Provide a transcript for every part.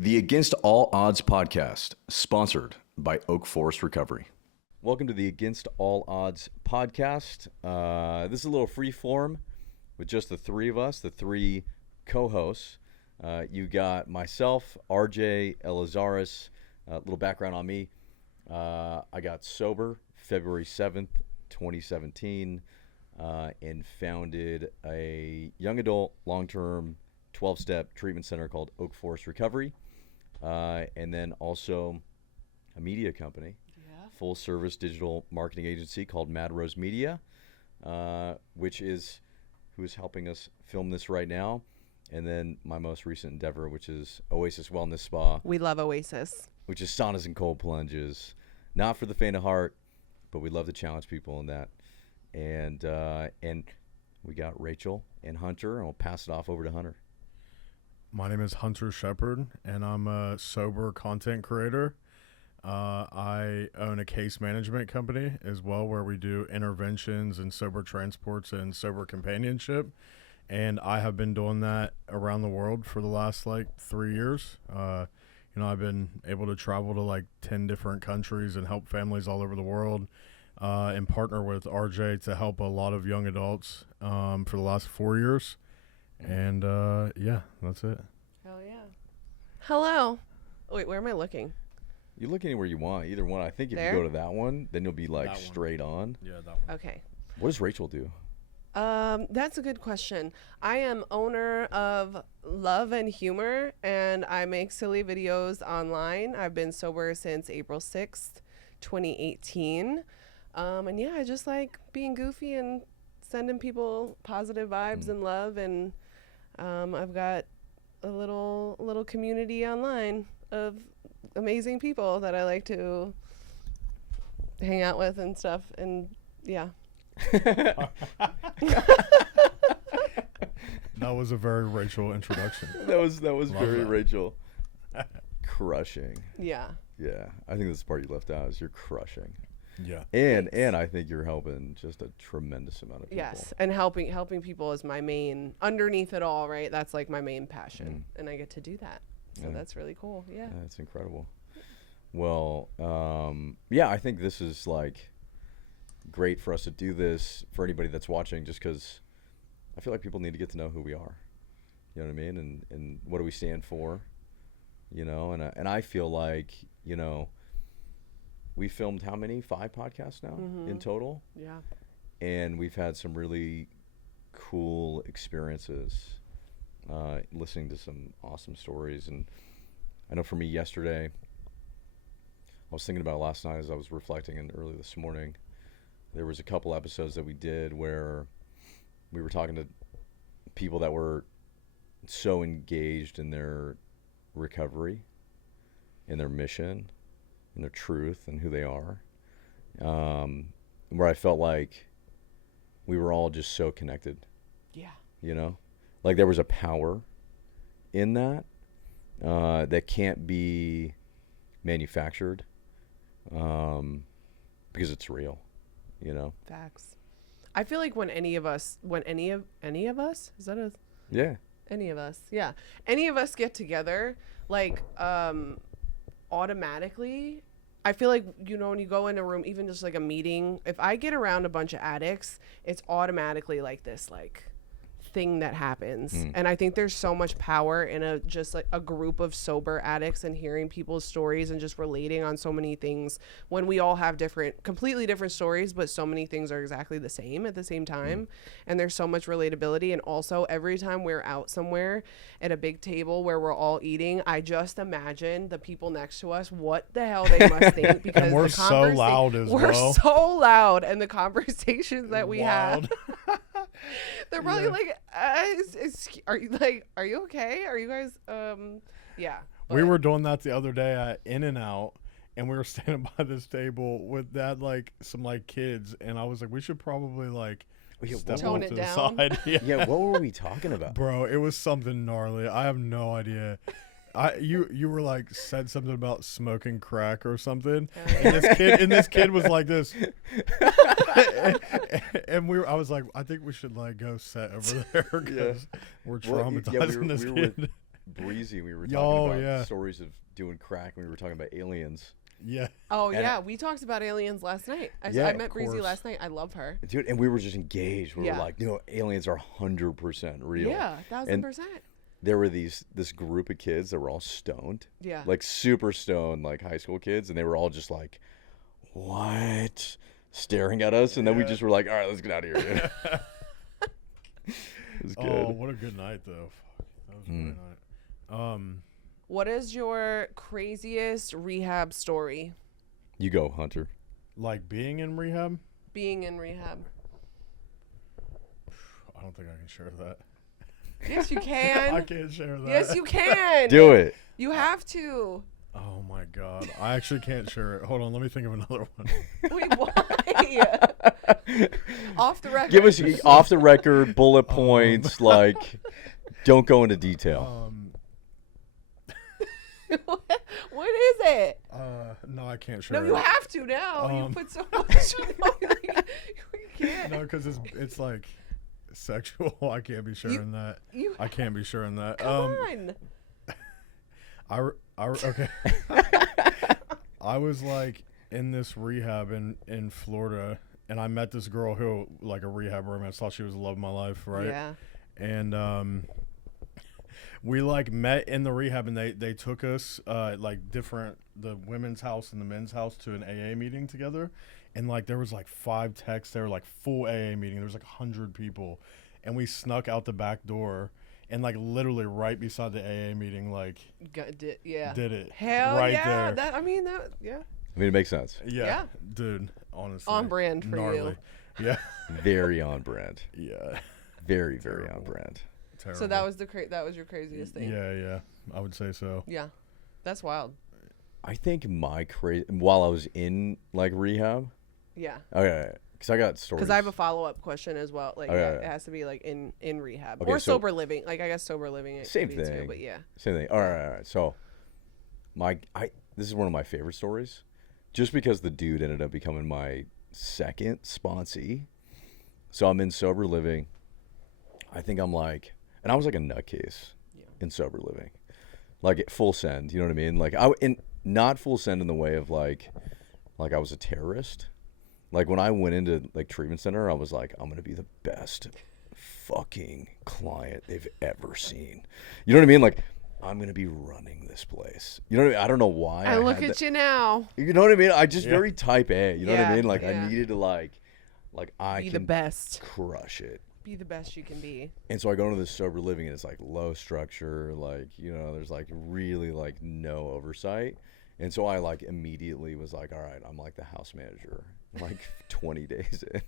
The Against All Odds podcast, sponsored by Oak Forest Recovery. Welcome to the Against All Odds podcast. This is a little Freeform with just the three of us, the three co-hosts. You got myself, RJ Elizaris. A little background on me. I got sober February 7th, 2017, and founded a young adult, long-term, 12-step treatment center called Oak Forest Recovery. And then also a media company, full-service digital marketing agency called Mad Rose Media, who is helping us film this right now. And then my most recent endeavor, which is Oasis Wellness Spa. We love Oasis. Which is saunas and cold plunges. Not for the faint of heart, but we love to challenge people in that. And we got Rachel and Hunter, and we'll pass it off over to Hunter. My name is Hunter Shepard, and I'm a sober content creator. I own a case management company as well, where we do interventions and sober transports and sober companionship. And I have been doing that around the world for the last 3 years. I've been able to travel to 10 different countries and help families all over the world, and partner with RJ to help a lot of young adults for the last 4 years. And that's it. Hell yeah. Hello. Wait, where am I looking? You look anywhere you want, either one. I think if There? you go to that one, then you'll be straight on. Yeah, that one. Okay. What does Rachel do? That's a good question. I am owner of Love and Humor, and I make silly videos online. I've been sober since April 6th, 2018. And yeah, I just like being goofy and sending people positive vibes and love. And I've got a little community online of amazing people that I like to hang out with and stuff. And yeah. That was a very Rachel introduction. That was Love very that. Rachel. Crushing. Yeah. Yeah, I think this part you left out is you're crushing. Yeah. And I think you're helping just a tremendous amount of people. Yes, and helping people is my main, underneath it all, right? That's my main passion, and I get to do that. So that's really cool. Yeah. That's incredible. Well, I think this is great for us to do this for anybody that's watching, just because I feel like people need to get to know who we are. You know what I mean? And what do we stand for? And I feel like, we filmed how many? 5 podcasts now in total? Yeah. And we've had some really cool experiences, listening to some awesome stories. And I know for me yesterday, I was thinking about it last night as I was reflecting, and early this morning, there was a couple episodes that we did where we were talking to people that were so engaged in their recovery, in their mission, in their truth, and who they are, where I felt like we were all just so connected. Yeah. There was a power in that that can't be manufactured, because it's real. Facts. I feel like when any of us, is that a? Yeah. Any of us, yeah. Any of us get together, automatically, I feel like, when you go in a room, even just a meeting, if I get around a bunch of addicts, it's automatically this thing that happens. And I think there's so much power in a group of sober addicts, and hearing people's stories and just relating on so many things, when we all have completely different stories, but so many things are exactly the same at the same time. And there's so much relatability. And also, every time we're out somewhere at a big table where we're all eating, I just imagine the people next to us, what the hell they must think, because And we're so loud as well. We're so loud, and the conversations that we have. They're probably are you okay? Are you guys, yeah. We were doing that the other day at In-N-Out, and we were standing by this table with that, some kids, and I was like, we should probably step Tone off it to down. the side. Yeah, what were we talking about? Bro, it was something gnarly. I have no idea. You were said something about smoking crack or something, and this kid was like this, and I was like, I think we should go set over there because we're traumatizing this kid. Breezy. We were talking about yeah. stories of doing crack. And we were talking about aliens. Yeah. Oh, And yeah. We talked about aliens last night. Yeah, I of met Breezy course. last night. I love her. Dude, and we were just engaged. We Yeah. were like, no, aliens are 100% real. Yeah, 1000%. There were this group of kids that were all stoned. Yeah. Like super stoned, like high school kids. And they were all just like, what? Staring at us. And then we just were like, all right, let's get out of here. It was good. Oh, what a good night, though. Fuck. That was a great night. What is your craziest rehab story? You go, Hunter. Like being in rehab? Being in rehab. I don't think I can share that. Yes, you can. I can't share that. Yes, you can. Do it. You have to. Oh my God. I actually can't share it. Hold on. Let me think of another one. Wait, why? Off the record. Give us off the record bullet points. Like, don't go into detail. What is it? No, I can't share No, it. you have to now. You put so much. You can't. No, because it's like sexual. I can't be sharing that. I can't be sharing that. Come on. Okay. I was like in this rehab in Florida, and I met this girl who, like, a rehab roommate. I thought she was the love of my life, right? Yeah. And we like met in the rehab, and they took us like the women's house and the men's house to an AA meeting together, and like there was like 5 techs there, like full AA meeting. There was like 100 people, and we snuck out the back door. And like literally right beside the AA meeting, like did it. Hell right yeah! there. I mean, it makes sense. Yeah. Dude, honestly, On brand for gnarly. you. Yeah, Very on brand. yeah. Very, very on brand. Terrible. So that was your craziest thing. Yeah, I would say so. Yeah, that's wild. I think while I was in like rehab. Yeah. Okay, because I got stories. Because I have a follow-up question as well. Like, Okay. It has to be like in rehab Okay, or so- sober living. Like, I guess sober living. It Same could be thing. Too, but yeah. Same thing. All right. So, this is one of my favorite stories, just because the dude ended up becoming my second sponsee. So I'm in sober living. I think I'm like, and I was like a nutcase in sober living, like at full send. You know what I mean? Like not full send in the way of like I was a terrorist. Like when I went into like treatment center, I was like, I'm gonna be the best fucking client they've ever seen. You know what I mean? Like I'm gonna be running this place. You know what I mean? I don't know why. I look at you now. You know what I mean? I just very type A. You know what I Yeah, mean? Like I yeah. needed to like I Be can the best. crush it. Be the best you can be. And so I go into this sober living, and it's like low structure, like, you know, there's like really like no oversight. And so I like immediately was like, all right, I'm like the house manager, like 20 days in.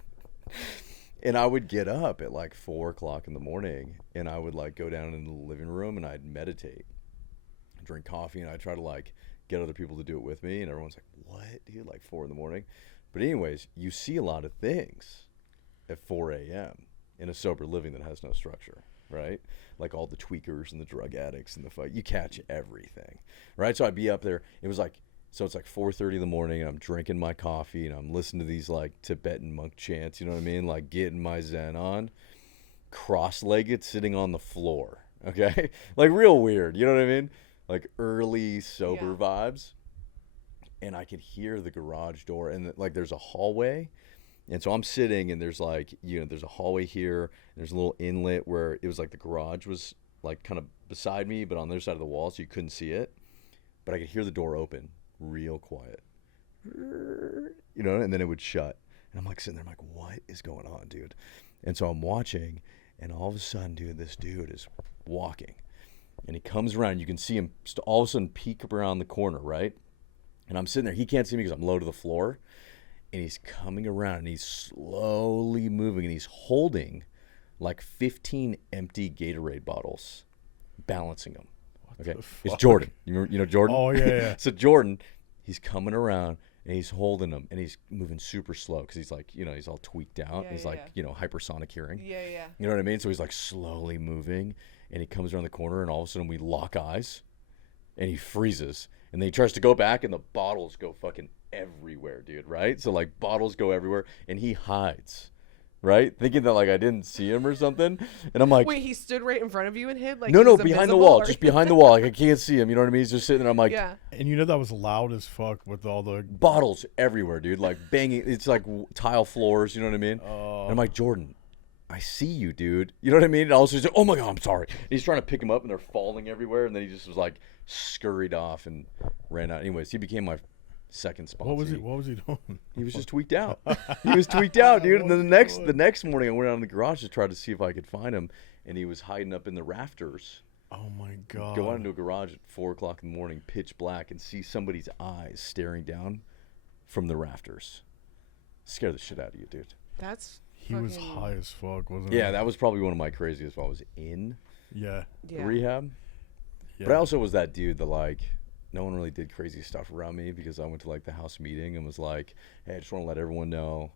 And I would get up at like 4:00 in the morning, and I would like go down into the living room, and I'd meditate, drink coffee, and I'd try to like get other people to do it with me. And everyone's like, what, dude? Like 4 a.m. But anyways, you see a lot of things at 4 a.m. in a sober living that has no structure, right? Like all the tweakers and the drug addicts and the fight. You catch everything, right? So I'd be up there. It was like, so it's like 4:30 in the morning, and I'm drinking my coffee, and I'm listening to these like Tibetan monk chants, you know what I mean? Like getting my Zen on, cross-legged, sitting on the floor, okay? Like real weird, you know what I mean? Like early sober vibes. And I could hear the garage door, and like there's a hallway. And so I'm sitting, and there's like, you know, there's a hallway here, and there's a little inlet where it was like the garage was like kind of beside me, but on the other side of the wall, so you couldn't see it. But I could hear the door open real quiet, you know, and then it would shut. And I'm like sitting there, I'm like, what is going on, dude? And so I'm watching, and all of a sudden, dude, this dude is walking, and he comes around. You can see him all of a sudden peek around the corner, right? And I'm sitting there. He can't see me because I'm low to the floor. And he's coming around, and he's slowly moving, and he's holding like 15 empty Gatorade bottles, balancing them. Okay, it's Jordan. You know Jordan? Oh, yeah. So Jordan, he's coming around, and he's holding them, and he's moving super slow because he's like, you know, he's all tweaked out. Yeah, he's like, you know, hypersonic hearing. Yeah, yeah. You know what I mean? So he's like slowly moving, and he comes around the corner, and all of a sudden we lock eyes, and he freezes, and then he tries to go back, and the bottles go fucking everywhere, dude, right? So like bottles go everywhere, and he hides right? Thinking that like I didn't see him or something. And I'm like, Wait, he stood right in front of you and hid? Like no, he no, was behind the invisible, wall, or- just behind the wall. Like I can't see him. You know what I mean? He's just sitting there. I'm like, Yeah. And you know that was loud as fuck with all the bottles everywhere, dude. Like banging. It's like tile floors. You know what I mean? Oh. And I'm like, Jordan, I see you, dude. You know what I mean? And also he's like, oh my God, I'm sorry. And he's trying to pick him up and they're falling everywhere. And then he just was like scurried off and ran out. Anyways, he became my second sponsor. What was he doing? He was just tweaked out. He was tweaked out, dude. And then What was he the next morning, I went out in the garage to try to see if I could find him, and he was hiding up in the rafters. Oh my God. Go out into a garage at 4:00 in the morning, pitch black, and see somebody's eyes staring down from the rafters. Scare the shit out of you, dude. That's He was fucking- high as fuck, wasn't he? Yeah, that was probably one of my craziest while I was in Yeah. Yeah. rehab. Yeah. But I also was that dude that like no one really did crazy stuff around me because I went to like the house meeting and was like, hey, I just want to let everyone know,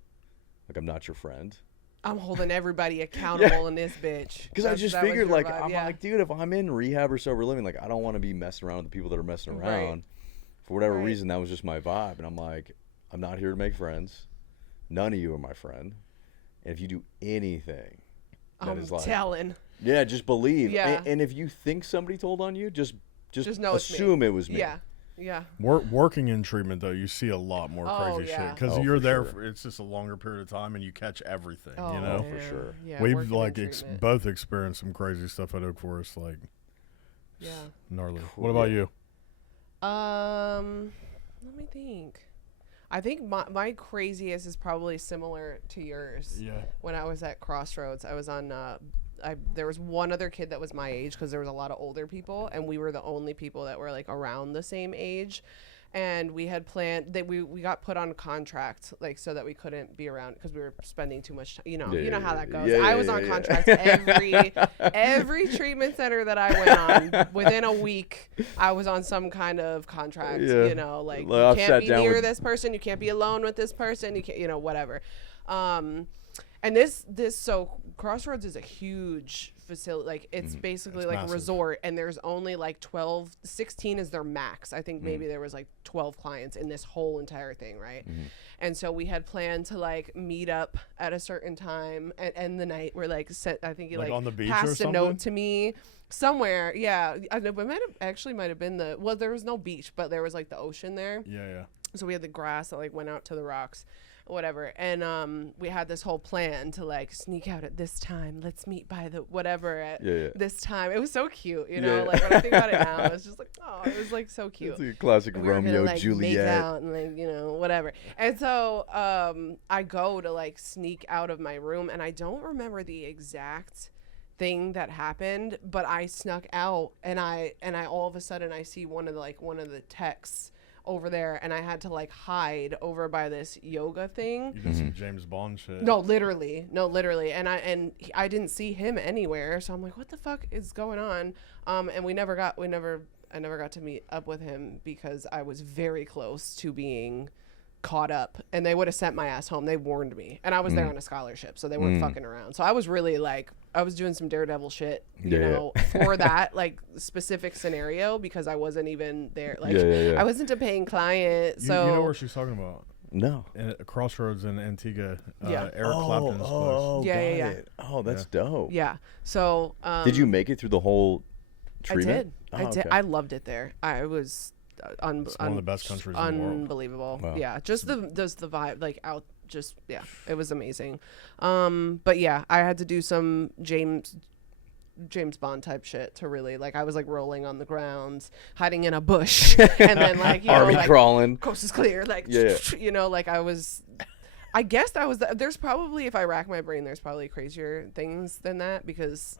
like I'm not your friend. I'm holding everybody accountable in this bitch. Because I That's- just that was figured, your like, vibe, I'm yeah. like, dude, if I'm in rehab or sober living, like, I don't want to be messing around with the people that are messing Right. around. For whatever Right. reason, that was just my vibe. And I'm like, I'm not here to make friends. None of you are my friend. And if you do anything that I'm is like, telling. yeah, just believe. Yeah. And if you think somebody told on you, just know it's me. assume it was me. Yeah. Yeah. Working in treatment though, you see a lot more Oh, crazy yeah. shit because Oh, you're for there. sure. For, it's just a longer period of time, and you catch everything. Oh, you know, for man. sure. Yeah, we've working in like treatment. both experienced some crazy stuff at Oak Forest, like Yeah. gnarly. Cool. What about you? Let me think. I think my craziest is probably similar to yours. Yeah. When I was at Crossroads, I was on. There was one other kid that was my age because there was a lot of older people, and we were the only people that were like around the same age. And we had planned that we got put on contract like so that we couldn't be around because we were spending too much time. You know, you know how that goes. Yeah, I yeah, was yeah, on yeah. contract every treatment center that I went on. Within a week, I was on some kind of contract. Yeah. You know, like Well, I've you sat can't be down near with- this person, you can't be alone with this person, you can't, you know, whatever. And this so Crossroads is a huge facility. Like it's basically It's like massive. a resort, and there's only like 16 is their max. I think maybe there was like 12 clients in this whole entire thing, right? And so we had planned to like meet up at a certain time and end the night. We're like set. I think he Like like on the beach or passed a something? note to me somewhere. Yeah, I know, but might have been the well. There was no beach, but there was like the ocean there. Yeah, yeah. So we had the grass that like went out to the rocks, whatever. And we had this whole plan to like sneak out at this time. Let's meet by the whatever at Yeah. this time. It was so cute, you know. Yeah. Like when I think about it now, it's just like, oh, it was like so cute. It's like a classic We were gonna, Romeo like, Make Juliet. out and like, you know, whatever. And so I go to like sneak out of my room, and I don't remember the exact thing that happened, but I snuck out, and I all of a sudden I see one of the techs over there, and I had to like hide over by this yoga thing. You did some James Bond shit. No, literally, and I didn't see him anywhere, so I'm like, what the fuck is going on? And I never got to meet up with him because I was very close to being caught up, and they would have sent my ass home. They warned me, and I was there on a scholarship, so they weren't fucking around. So I was really like, I was doing some daredevil shit, you Yeah. know, for that like specific scenario because I wasn't even there. Like Yeah. I wasn't a paying client, You, so you know where she's talking about? No. At Crossroads in Antigua. Yeah. Eric Clapton's place. Yeah, got yeah, yeah. it. Oh, that's dope. yeah. So Did you make it through the whole treatment? I did. Okay. I loved it there. I was It's one of the best countries in the world. unbelievable. Wow. Yeah, just the vibe, like out. Just yeah, it was amazing. But yeah, I had to do some James Bond type shit to really like. I was like rolling on the ground, hiding in a bush, and then like you know, Army like, crawling. coast is clear. Like Yeah. you know, like I was. I guess that was. There's probably, if I rack my brain, there's probably crazier things than that because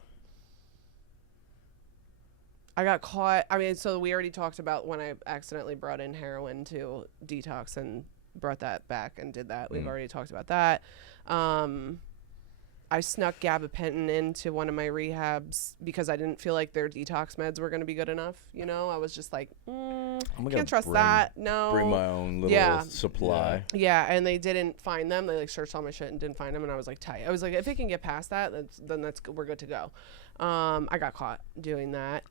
I got caught. I mean, so we already talked about when I accidentally brought in heroin to detox and brought that back and did that. We've already talked about that. I snuck gabapentin into one of my rehabs because I didn't feel like their detox meds were going to be good enough. You know, I was just like, can't trust that. No. Bring my own little Yeah. supply. Yeah, and they didn't find them. They like searched all my shit and didn't find them, and I was like tight. I was like, if it can get past that, then that's good. We're good to go. I got caught doing that.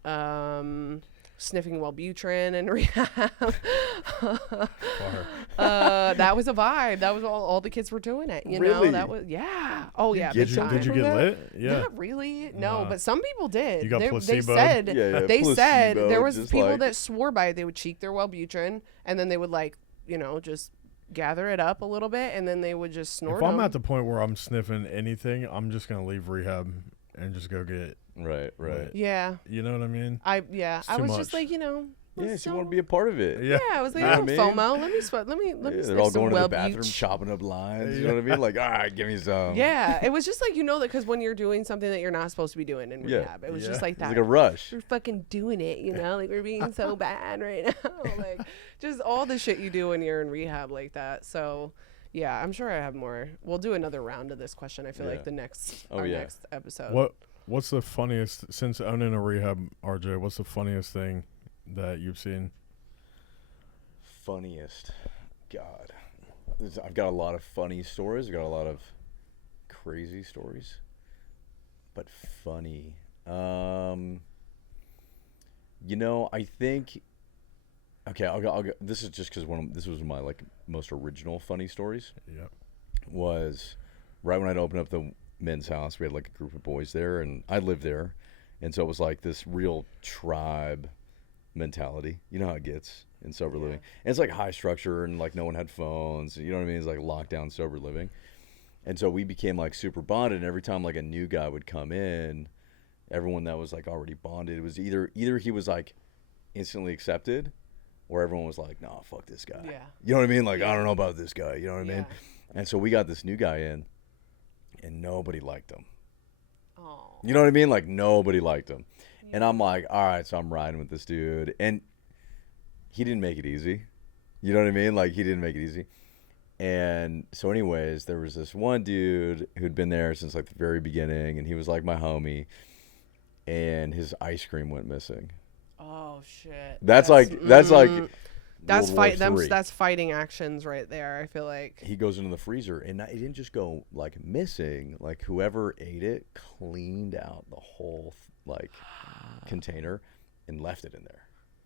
sniffing Wellbutrin and rehab. That was a vibe. That was all the kids were doing it. You know, that was Oh yeah. Did you get lit? Yeah. Not really. No, but some people did. You got placebo. They said there was people like... that swore by it. They would cheek their Wellbutrin and then they would like, you know, just gather it up a little bit and then they would just snort. If I'm at the point where I'm sniffing anything, I'm just gonna leave rehab and just go get right. Yeah. You know what I mean? I was just like, you know. Yeah, she want to be a part of it. Yeah, I was like, FOMO. Let me they're all going to the bathroom, chopping up lines. You know what I mean? Like, all right, give me some. Yeah, it was just like, you know, that because when you're doing something that you're not supposed to be doing in rehab, it was just like that. It's like a rush. We're fucking doing it, you know? Like, we're being so bad right now. Like, just all the shit you do when you're in rehab like that. So, yeah, I'm sure I have more. We'll do another round of this question. I feel like the next next episode. What's the funniest, since owning a rehab, RJ, what's the funniest thing that you've seen? Funniest, God, I've got a lot of funny stories. I've got a lot of crazy stories, but funny. You know, I think. Okay, I'll go. This is just because this was my like most original funny stories. Yeah. Was right when I'd opened up the men's house. We had like a group of boys there, and I lived there, and so it was like this real tribe mentality. You know how it gets in sober living. And it's like high structure and like no one had phones. You know what I mean? It's like lockdown sober living. And so we became like super bonded, and every time like a new guy would come in, everyone that was like already bonded, it was either he was like instantly accepted or everyone was like, nah, fuck this guy. Yeah. You know what I mean? Like, I don't know about this guy. You know what I mean? And so we got this new guy in and nobody liked him. Oh. You know what I mean? Like nobody liked him. And I'm like, all right, so I'm riding with this dude. And he didn't make it easy. You know what I mean? Like, he didn't make it easy. And so anyways, there was this one dude who'd been there since, like, the very beginning. And he was, like, my homie. And his ice cream went missing. Oh, shit. That's fighting actions right there, I feel like. He goes into the freezer. And it didn't just go, like, missing. Like, whoever ate it cleaned out the whole container and left it in there.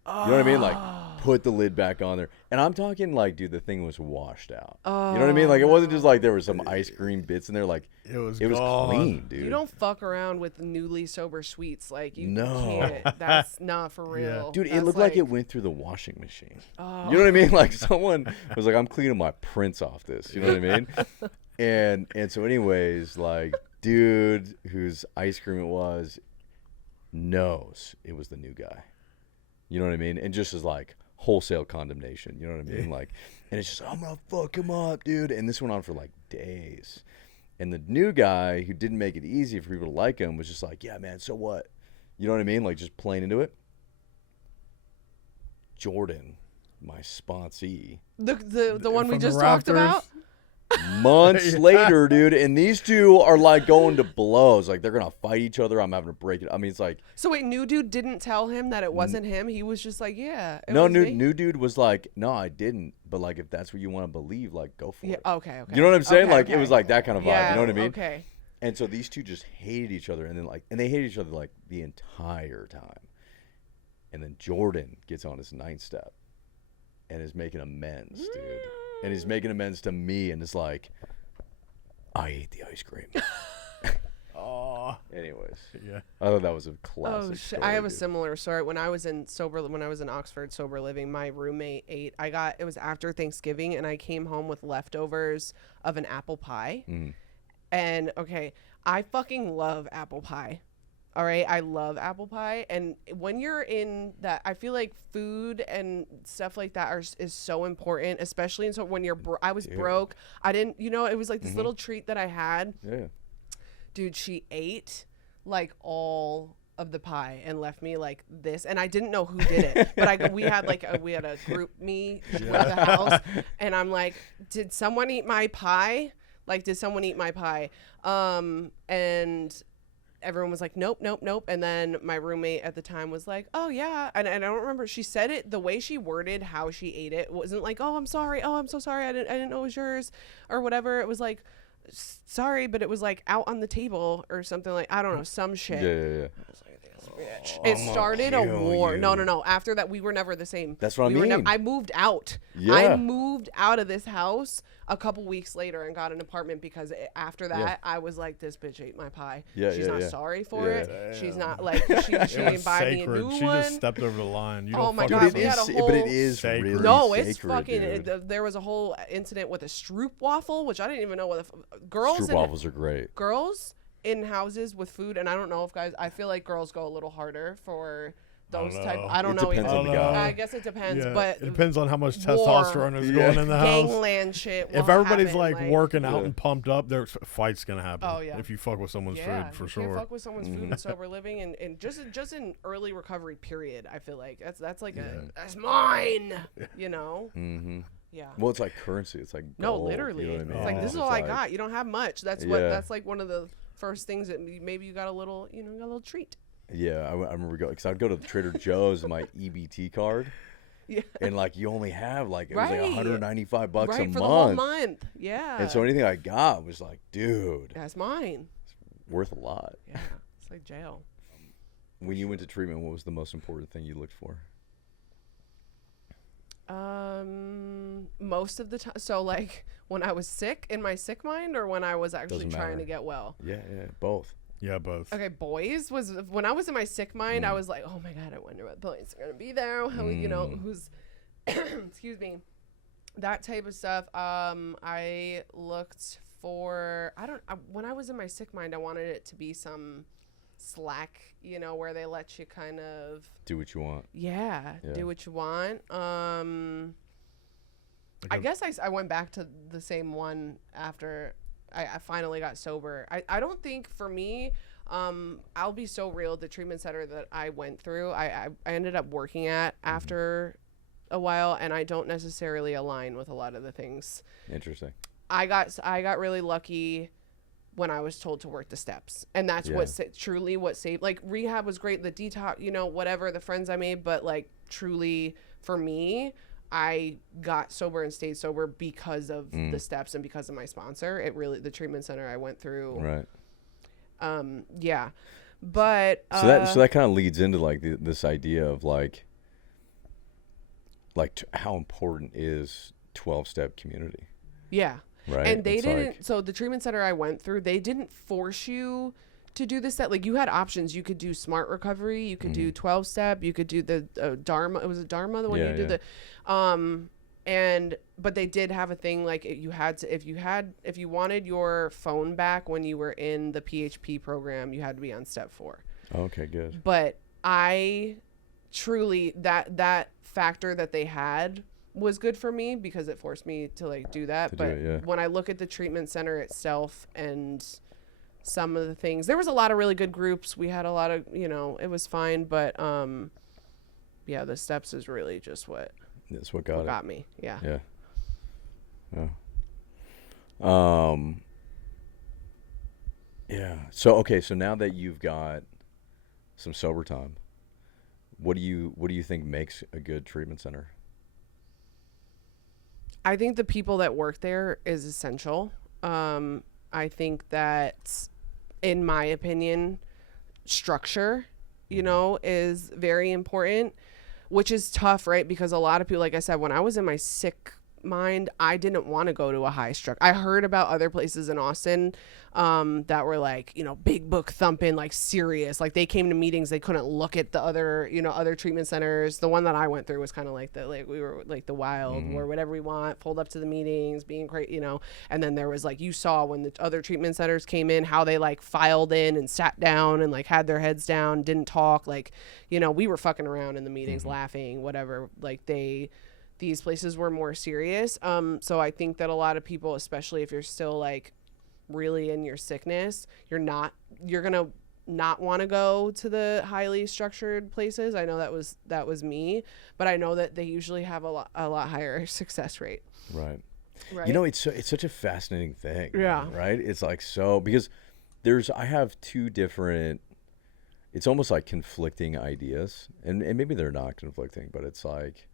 You know what I mean? Like, put the lid back on there. And I'm talking like, dude, the thing was washed out. You know what I mean? Like, it wasn't just like there was some ice cream bits in there. Like, it was clean, dude. You don't fuck around with newly sober sweets. Like, you can't. That's not for real. Yeah. Dude, it looked like it went through the washing machine. You know what I mean? Like, someone was like, I'm cleaning my prints off this. You know what I mean? And so anyways, like, dude whose ice cream it was knows it was the new guy. You know what I mean? And just as like wholesale condemnation. You know what I mean? Like, and it's just, I'm gonna fuck him up, dude. And this went on for like days. And the new guy who didn't make it easy for people to like him was just like, yeah, man, so what? You know what I mean? Like, just playing into it. Jordan, my sponsee. The one we just talked about? Months later, dude, and these two are like going to blows. Like, they're gonna fight each other. I'm having to break it. I mean, it's like. So wait, new dude didn't tell him that it wasn't him. He was just like, yeah. New dude was like, no, I didn't. But like, if that's what you want to believe, like, go for it. Okay. You know what I'm saying? It was like that kind of vibe. Yeah, you know what I mean? Okay. And so these two just hated each other, and then and they hated each other like the entire time. And then Jordan gets on his 9th step, and is making amends, dude. And he's making amends to me, and it's like, I ate the ice cream. Anyways, yeah, I thought that was a classic. Oh shit! I have a similar story. When I was in Oxford sober living, my roommate ate. It was after Thanksgiving, and I came home with leftovers of an apple pie. And okay, I fucking love apple pie. All right, I love apple pie, and when you're in that, I feel like food and stuff like that is so important, especially when you're. I was broke. I didn't, it was like this little treat that I had. Yeah, dude, she ate like all of the pie and left me like this, and I didn't know who did it, but we had a group me with the house, and I'm like, did someone eat my pie? Like, did someone eat my pie? And everyone was like, nope. And then my roommate at the time was like, oh yeah. And I don't remember. She said it, the way she worded how she ate it wasn't like, oh, I'm sorry. Oh, I'm so sorry. I didn't know it was yours or whatever. It was like, sorry, but it was like out on the table or something, like, I don't know, some shit. Yeah. I was like, this It started a war. you. No. After that, we were never the same. That's what I We were mean. I moved out. Yeah. I moved out of this house a couple weeks later and got an apartment because after that, I was like, this bitch ate my pie. Yeah, She's yeah, not yeah. sorry for Yeah. it. She's not like, she It didn't was buy me a sacred. new She one. just stepped over the line. You Oh don't my fuck God, with we her. had a but it whole- is Sacred. really No, sacred, it's fucking. dude. There was a whole incident with a stroop waffle, which I didn't even know what girls Stroop waffles are great. girls in houses with food, and I don't know if guys. I feel like girls go a little harder for those type. I don't It know. depends either. on the guy. I guess it depends, Yeah, but it depends on how much war, testosterone is going in the house. gangland shit. If will everybody's happen, like working out Yeah. and pumped up, there's fight's gonna happen. Oh, yeah. If you fuck with someone's yeah, food, for you sure. can't fuck with someone's food and sober living, and just in early recovery period. I feel like that's like that's mine. You know. Mm-hmm. Yeah. Well, it's like currency. It's like No, gold, literally. You know what I mean? It's like, this It's is all I like- got. You don't have much. That's that's like one of the first things that maybe you got a little, got a little treat. Yeah, I remember going because I'd go to the Trader Joe's with my EBT card, Yeah. and like you only have like it was Right. like $195 a Right, month. for the whole month. Yeah. And so anything I got was like, dude, That's mine. worth a lot. Yeah. It's like jail. When you went to treatment, what was the most important thing you looked for? Most of the time. So like when I was sick in my sick mind, or when I was actually Doesn't trying matter. to get well. Yeah, both. Yeah, both. Okay, boys was when I was in my sick mind, I was like, oh my God, I wonder what boys are gonna be there. How, who's excuse me, that type of stuff. I looked for when I was in my sick mind, I wanted it to be some slack, where they let you kind of Do what you want. yeah. Do what you want. I Okay. guess I went back to the same one after I finally got sober. I don't think for me, I'll be so real, the treatment center that I went through, I ended up working at after a while, and I don't necessarily align with a lot of the things. Interesting. I got really lucky when I was told to work the steps, and that's what truly what saved. Like rehab was great, the detox, whatever, the friends I made, but like truly for me, I got sober and stayed sober because of the steps and because of my sponsor. It really, the treatment center I went through. Right. Yeah. But So that kind of leads into like this idea of like how important is 12-step community, yeah. right? And they It's didn't. like- So the treatment center I went through, they didn't force you to do this step. Like you had options. You could do smart recovery. You could do 12-step. You could do the Dharma. It was a Dharma, the one you did but they did have a thing like you had to, if you wanted your phone back when you were in the PHP program, you had to be on step 4. Okay, good. But I truly, that factor that they had was good for me because it forced me to like do that. But when I look at the treatment center itself and some of the things, there was a lot of really good groups. We had a lot of, it was fine. But yeah, the steps is really just what That's what got me. Yeah. Yeah. Yeah. Yeah. So okay. So now that you've got some sober time, what do you think makes a good treatment center? I think the people that work there is essential. I think that, in my opinion, structure, is very important, which is tough, right? Because a lot of people, like I said, when I was in my sick mind, I didn't want to go to a high structure. I heard about other places in Austin that were like, big book thumping, like serious. Like they came to meetings, they couldn't look at the other, other treatment centers. The one that I went through was kind of like we were like the wild, or whatever we want, pulled up to the meetings, being great, And then there was like, you saw when the other treatment centers came in, how they like filed in and sat down and like had their heads down, didn't talk. Like, we were fucking around in the meetings, laughing, whatever. Like these places were more serious. So I think that a lot of people, especially if you're still like really in your sickness, you're gonna not want to go to the highly structured places. I know that was me, but I know that they usually have a lot higher success rate. Right. Right. It's such a fascinating thing. Yeah. Right. It's like, so because I have two different, it's almost like conflicting ideas, and maybe they're not conflicting, but it's like,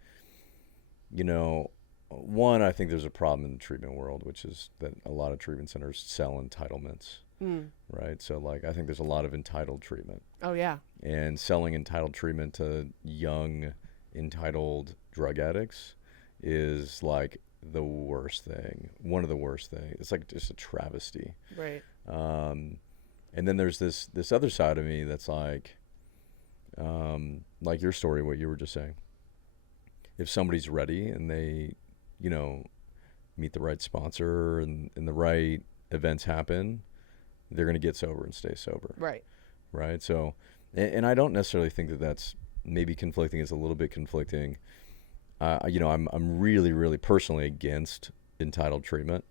one, I think there's a problem in the treatment world, which is that a lot of treatment centers sell entitlements. right? So like I think there's a lot of entitled treatment. Oh yeah. And selling entitled treatment to young entitled drug addicts is like the worst thing. One of the worst things. It's like just a travesty. Right. And then there's this other side of me that's like your story, what you were just saying. If somebody's ready and they, you know, meet the right sponsor and the right events happen, they're going to get sober and stay sober. Right. Right. So, and I don't necessarily think that that's maybe conflicting. It's a little bit conflicting. You know, I'm really, really personally against entitled treatment,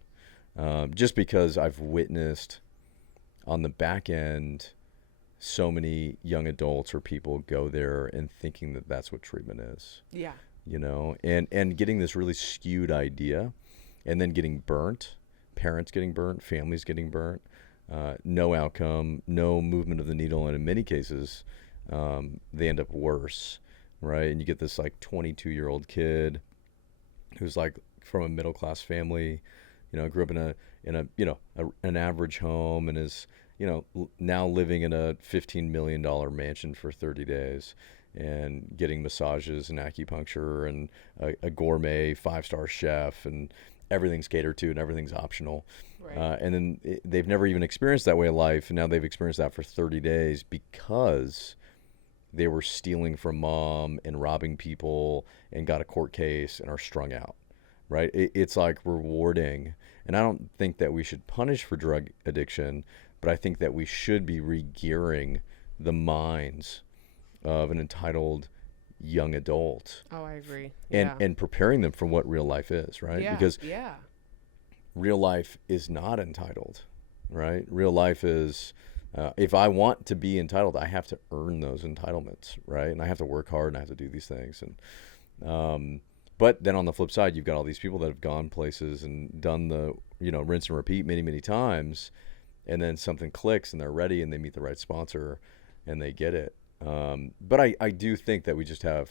just because I've witnessed on the back end so many young adults or people go there and thinking that that's what treatment is. Yeah. You know, and getting this really skewed idea and then getting burnt, parents getting burnt, families getting burnt, no outcome, no movement of the needle. And in many cases, they end up worse, right? And you get this like 22-year-old kid who's like from a middle-class family, you know, grew up in an average home and is, you know, now living in a $15 million mansion for 30 days. And getting massages and acupuncture and a gourmet 5-star chef and everything's catered to and everything's optional. Right. And then they've never even experienced that way of life. And now they've experienced that for 30 days because they were stealing from mom and robbing people and got a court case and are strung out, right? It's like rewarding. And I don't think that we should punish for drug addiction, but I think that we should be re-gearing the minds of an entitled young adult. Oh, I agree. And preparing them for what real life is, right? Yeah. Because yeah. real life is not entitled, right? Real life is, if I want to be entitled, I have to earn those entitlements, right? And I have to work hard and I have to do these things. And but then on the flip side, you've got all these people that have gone places and done the, you know, rinse and repeat many, many times, and then something clicks and they're ready and they meet the right sponsor and they get it. But I do think that we just have,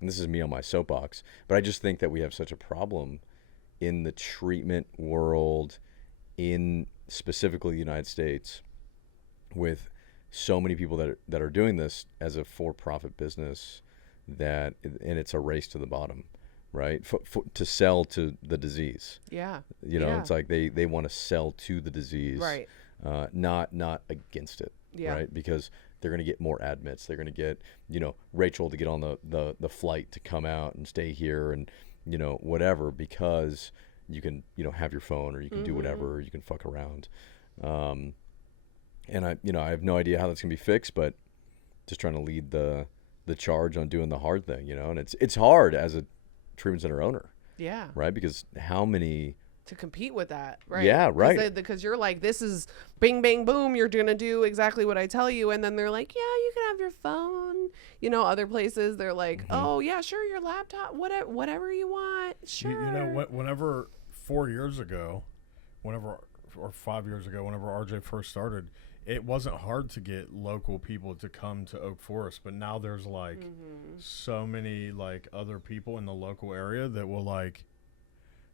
and this is me on my soapbox, but I just think that we have such a problem in the treatment world in specifically the United States with so many people that are doing this as a for-profit business and it's a race to the bottom, right? To sell to the disease. Yeah. You know, it's like they want to sell to the disease, right? Not against it, right? Because they're going to get more admits. They're going to get, you know, Rachel to get on the flight to come out and stay here and, you know, whatever, because you can, you know, have your phone or you can do whatever, or you can fuck around. And I have no idea how that's going to be fixed, but just trying to lead the charge on doing the hard thing, you know, and it's hard as a treatment center owner. Yeah. Right. Because how many to compete with that, right? Yeah, right. Because you're like, this is bing, bang, boom. You're going to do exactly what I tell you. And then they're like, yeah, you can have your phone. You know, other places, they're like, oh, yeah, sure, your laptop, whatever you want. Sure. You know, whenever 4 years ago, or 5 years ago, whenever RJ first started, it wasn't hard to get local people to come to Oak Forest. But now there's like so many like other people in the local area that will like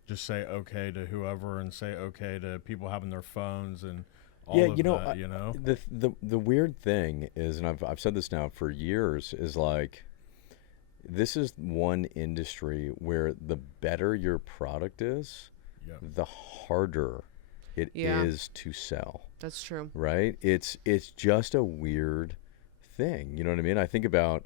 just say okay to whoever and say okay to people having their phones and all of that, you know? The weird thing is, and I've said this now for years, is like this is one industry where the better your product is, the harder it is to sell. That's true. Right? It's just a weird thing. You know what I mean? I think about,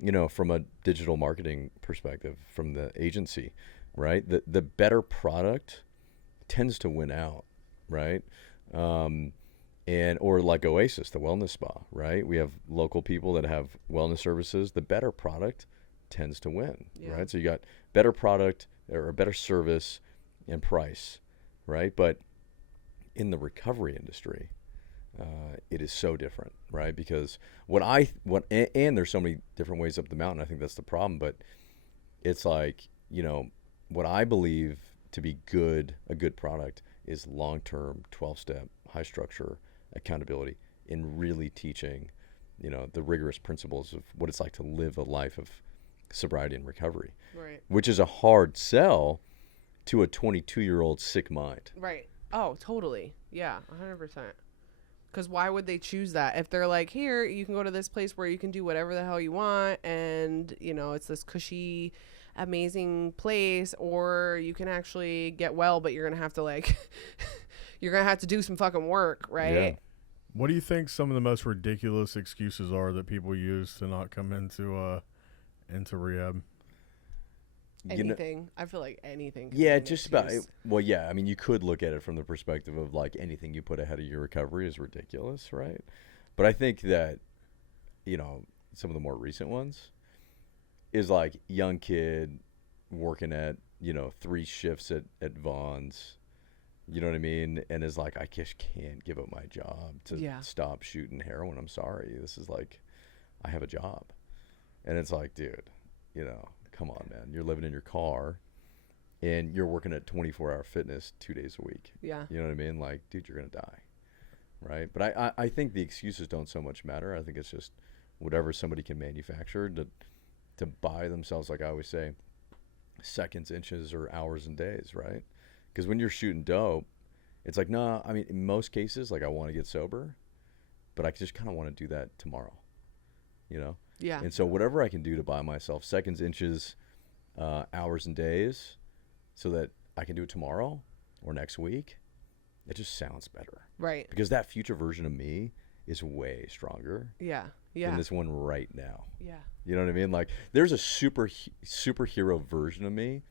you know, from a digital marketing perspective, from the agency, right? The better product tends to win out, right? Or like Oasis, the wellness spa, right? We have local people that have wellness services. The better product tends to win, right? So you got better product or a better service and price, right? But in the recovery industry, it is so different, right? Because and there's so many different ways up the mountain. I think that's the problem. But it's like, you know, what I believe to be a good product is long-term, 12-step, high-structure accountability in really teaching, you know, the rigorous principles of what it's like to live a life of sobriety and recovery, right? Which is a hard sell to a 22-year-old sick mind. Right. Oh, totally. Yeah, 100%. Because why would they choose that? If they're like, here, you can go to this place where you can do whatever the hell you want, and, you know, it's this cushy, amazing place, or you can actually get well, but you're going to have to, like, you're going to have to do some fucking work, right? Yeah. What do you think some of the most ridiculous excuses are that people use to not come into rehab? Anything. I feel like anything. Can Yeah, be an just about. excuse. Well, yeah. I mean, you could look at it from the perspective of like anything you put ahead of your recovery is ridiculous, right? But I think that, you know, some of the more recent ones is like young kid working at, you know, 3 shifts at Vaughn's, you know what I mean? And is like, I just can't give up my job to stop shooting heroin. I'm sorry. This is like, I have a job. And it's like, dude, you know, come on, man. You're living in your car and you're working at 24-hour fitness 2 days a week. Yeah. You know what I mean? Like, dude, you're going to die. Right? But I think the excuses don't so much matter. I think it's just whatever somebody can manufacture to buy themselves, like I always say, seconds, inches, or hours and days, right? Because when you're shooting dope, it's like, nah, I mean, in most cases, like I want to get sober, but I just kind of want to do that tomorrow, you know? Yeah. And so whatever I can do to buy myself seconds, inches, hours, and days so that I can do it tomorrow or next week, it just sounds better. Right. Because that future version of me is way stronger Yeah. Yeah. than this one right now. Yeah. You know what I mean? Like, there's a superhero version of me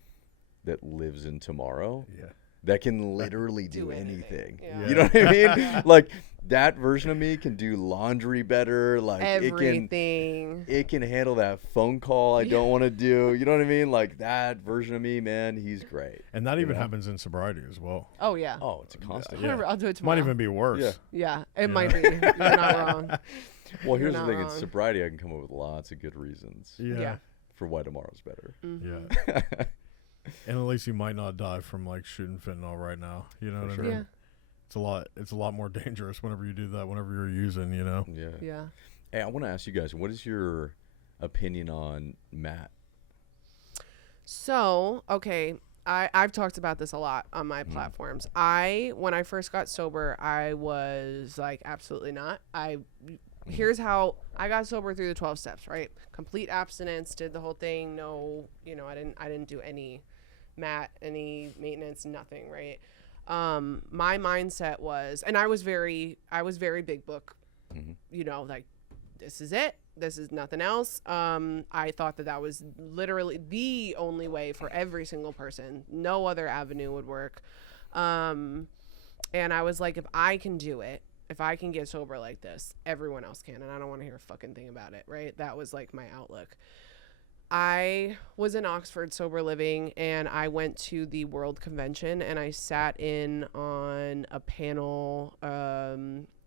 that lives in tomorrow. Yeah. That can literally do Do anything. anything. Yeah. You know what I mean? Like, that version of me can do laundry better. Like, Everything. it can handle that phone call I don't want to do. You know what I mean? Like, that version of me, man, he's great. And that even know? happens in sobriety as well. Oh, yeah. Oh, it's a constant. Yeah. I'll do it tomorrow. Might even be worse. Yeah. Yeah, it Yeah. might be. You're not wrong. Well, here's the not thing. In wrong. sobriety, I can come up with lots of good reasons Yeah. for why tomorrow's better. Yeah. And at least you might not die from like shooting fentanyl right now. You know what I mean? Yeah. It's a lot more dangerous whenever you do that, whenever you're using, you know? Yeah. Yeah. Hey, I want to ask you guys, what is your opinion on Matt? So, okay, I've talked about this a lot on my platforms. When I first got sober, I was like, absolutely not. Here's how I got sober through the 12 steps, right? Complete abstinence, did the whole thing. No, you know, I didn't do any any maintenance, nothing, right? My mindset was, and I was very big book, you know, like, this is it. This is nothing else. I thought that was literally the only way for every single person. No other avenue would work. And I was like, if I can do it, if I can get sober like this, everyone else can. And I don't want to hear a fucking thing about it, right? That was like my outlook. I was in Oxford sober living, and I went to the World Convention, and I sat in on a panel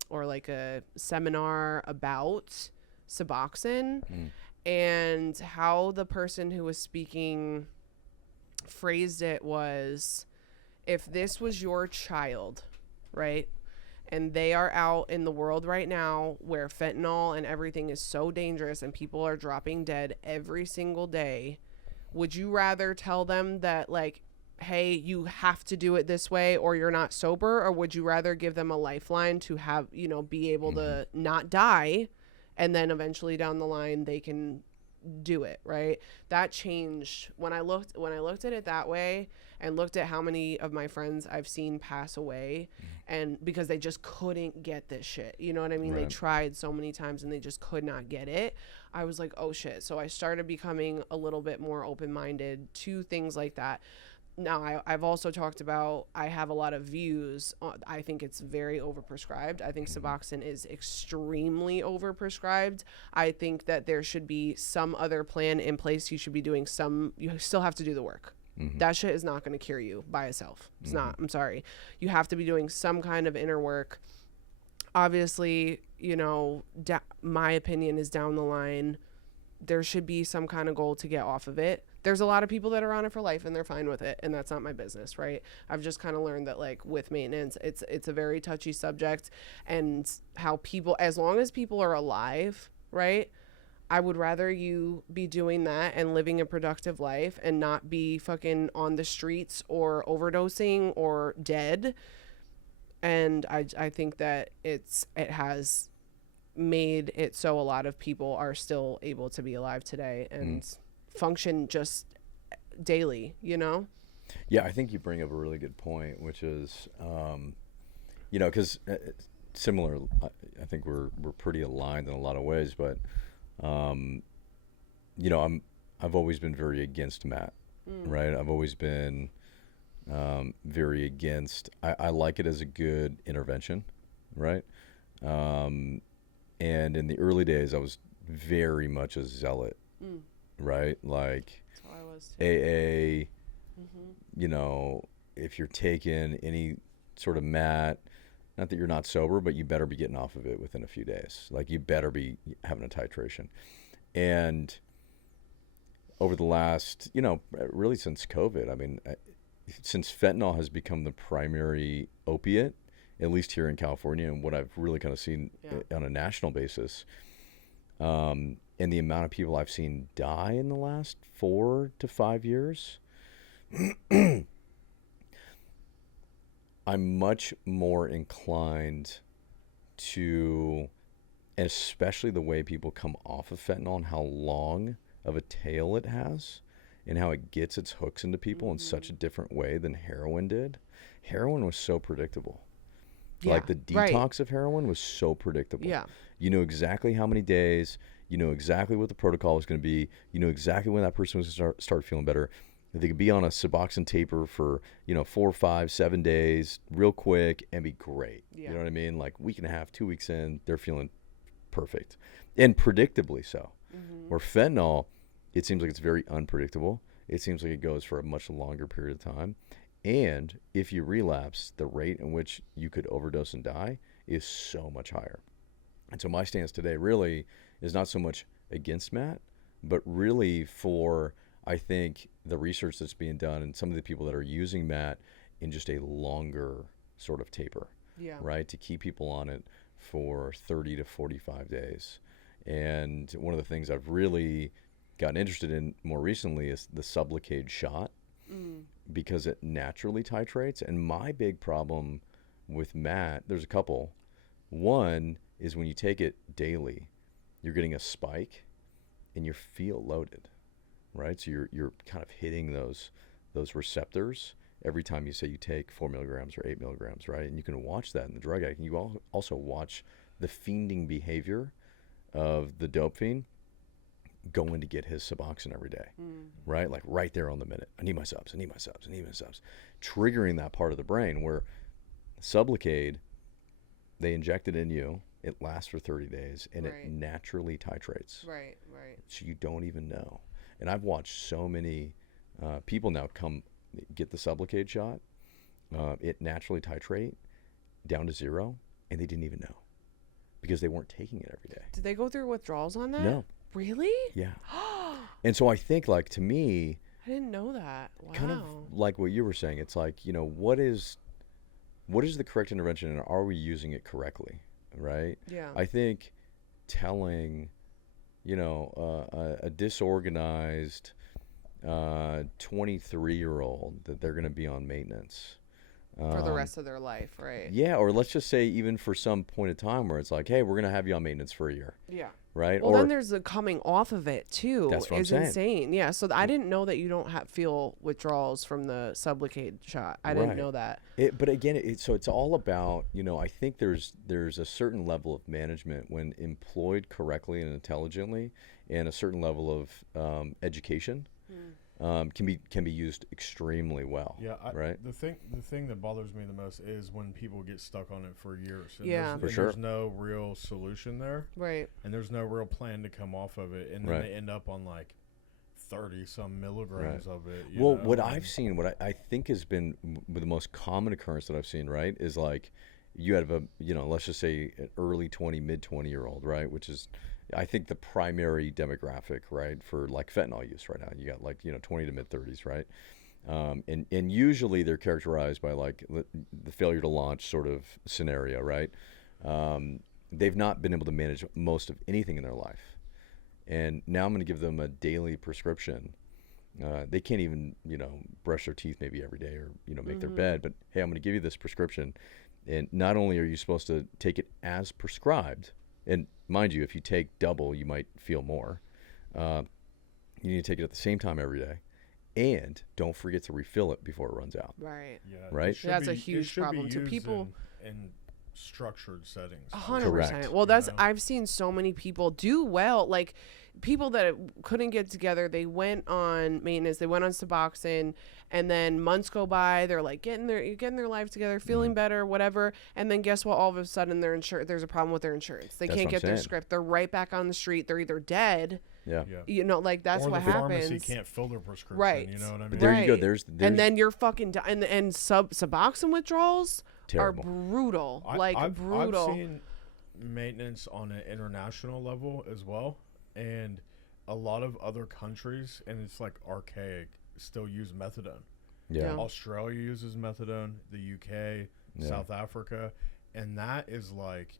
or like a seminar about Suboxone and how the person who was speaking phrased it was, if this was your child, right, and they are out in the world right now where fentanyl and everything is so dangerous and people are dropping dead every single day, would you rather tell them that, like, hey, you have to do it this way or you're not sober, or would you rather give them a lifeline to have, you know, be able to not die, and then eventually down the line they can do it, right? That changed when I looked at it that way, and looked at how many of my friends I've seen pass away, and because they just couldn't get this shit, you know what I mean? Right. They tried so many times and they just could not get it. I was like, oh shit. So I started becoming a little bit more open-minded to things like that. Now, I've also talked about, I have a lot of views. I think it's very overprescribed. I think Suboxone is extremely overprescribed. I think that there should be some other plan in place. You still have to do the work. That shit is not going to cure you by itself. It's not. I'm sorry. You have to be doing some kind of inner work. Obviously, you know, my opinion is down the line, there should be some kind of goal to get off of it. There's a lot of people that are on it for life and they're fine with it, and that's not my business, right? I've just kind of learned that, like, with maintenance, it's a very touchy subject, and how people, as long as people are alive, right? I would rather you be doing that and living a productive life and not be fucking on the streets or overdosing or dead. And I think that it has made it so a lot of people are still able to be alive today and function just daily, you know? Yeah, I think you bring up a really good point, which is, you know, because similar, I think we're pretty aligned in a lot of ways, but, you know, I've always been very against Matt, right? I've always been very against. I like it as a good intervention, right? And in the early days, I was very much a zealot, right? Like That's how I was too. AA, you know, if you're taking any sort of mat, not that you're not sober, but you better be getting off of it within a few days. Like you better be having a titration. And over the last, you know, really since COVID, I mean, since fentanyl has become the primary opiate, at least here in California, and what I've really kind of seen on a national basis, and the amount of people I've seen die in the last 4 to 5 years, I'm much more inclined to, especially the way people come off of fentanyl and how long of a tail it has and how it gets its hooks into people in such a different way than heroin did. Heroin was so predictable. Like the detox of heroin was so predictable. Yeah. You know exactly how many days, you know exactly what the protocol was going to be, you know exactly when that person was going to start feeling better. They could be on a Suboxone taper for, you know, 4, 5, 7 days, real quick, and be great. Yeah. You know what I mean? Like week and a half, 2 weeks in, they're feeling perfect. And predictably so. Where fentanyl, it seems like it's very unpredictable. It seems like it goes for a much longer period of time. And if you relapse, the rate in which you could overdose and die is so much higher. And so my stance today really is not so much against Matt, but really for, I think, the research that's being done and some of the people that are using Matt in just a longer sort of taper, right? To keep people on it for 30 to 45 days. And one of the things I've really gotten interested in more recently is the Sublocade shot, because it naturally titrates. And my big problem with Matt, there's a couple. One is when you take it daily, you're getting a spike and you feel loaded, right? So you're kind of hitting those receptors every time you say you take 4 milligrams or 8 milligrams, right? And you can watch that in the drug addict. And you also watch the fiending behavior of the dope fiend going to get his Suboxone every day, right? Like right there on the minute. I need my subs, I need my subs, I need my subs. Triggering that part of the brain where Sublocade, they inject it in you, it lasts for 30 days, and it naturally titrates. Right. So you don't even know. And I've watched so many people now come get the Sublocade shot, it naturally titrate down to 0, and they didn't even know because they weren't taking it every day. Did they go through withdrawals on that? No. Really? Yeah. And so I think, like, to me, I didn't know that. Wow. kind of like what you were saying, it's like, you know, what is the correct intervention, and are we using it correctly, right? Yeah. I think telling, you know, a disorganized 23-year-old that they're going to be on maintenance for the rest of their life, right? Yeah, or let's just say even for some point of time where it's like, hey, we're going to have you on maintenance for a year. Yeah. Right? Well, or then there's the coming off of it too. That's what I'm saying. Insane. Yeah. So I didn't know that you don't feel withdrawals from the Sublocade shot. I didn't know that. But again, so it's all about, you know, I think there's a certain level of management when employed correctly and intelligently, and a certain level of education can be used extremely well. Yeah, right. The thing that bothers me the most is when people get stuck on it for years. And Yeah, there's no real solution there. Right. And there's no real plan to come off of it, and then they end up on like 30 some milligrams of it. Well, what I've seen, what I think has been the most common occurrence that I've seen, right, is like you have let's just say an early 20, mid 20-year-old, right, which is, I think, the primary demographic, right, for like fentanyl use right now. You got like, 20 to mid 30s, right? And usually they're characterized by like the failure to launch sort of scenario, right? They've not been able to manage most of anything in their life. And now I'm going to give them a daily prescription They can't even, brush their teeth maybe every day or, make their bed. But, hey, I'm going to give you this prescription. And not only are you supposed to take it as prescribed, and mind you, if you take double, you might feel more. You need to take it at the same time every day. And don't forget to refill it before it runs out. Right. Yeah, right? That's a huge problem to people. In structured settings. 100%. Well, I've seen so many people do well. Like people that couldn't get together, they went on maintenance, they went on Suboxone, and then months go by, they're like getting their life together, feeling better, whatever. And then guess what? All of a sudden, there's a problem with their insurance. They can't get their script. They're right back on the street. They're either dead. Yeah. Like that's or what the happens. Pharmacy can't fill their prescription. Right. You know what I mean? But there you go. There's and then you're fucking and Suboxone withdrawals terrible. are brutal. I've brutal. I've seen maintenance on an international level as well, and a lot of other countries, and it's like archaic, still use methadone. Yeah. Australia uses methadone, the UK, South Africa, and that is like,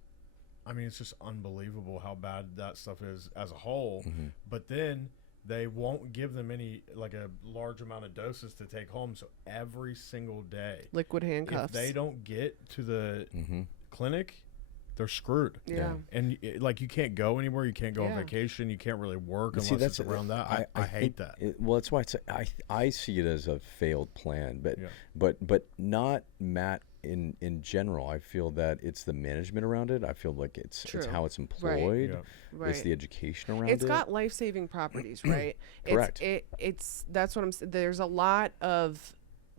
I mean, it's just unbelievable how bad that stuff is as a whole. But then they won't give them any, like a large amount of doses to take home. So every single day, liquid handcuffs. if they don't get to the clinic, they're screwed. Yeah. And like you can't go anywhere. You can't go on vacation. You can't really work unless it's around that. I hate that. Well, that's why I see it as a failed plan, but not Matt in general. I feel that it's the management around it. I feel like it's how it's employed. Right. It's the education around it. It's got life-saving properties, right? Correct. It's that's what I'm saying. There's a lot of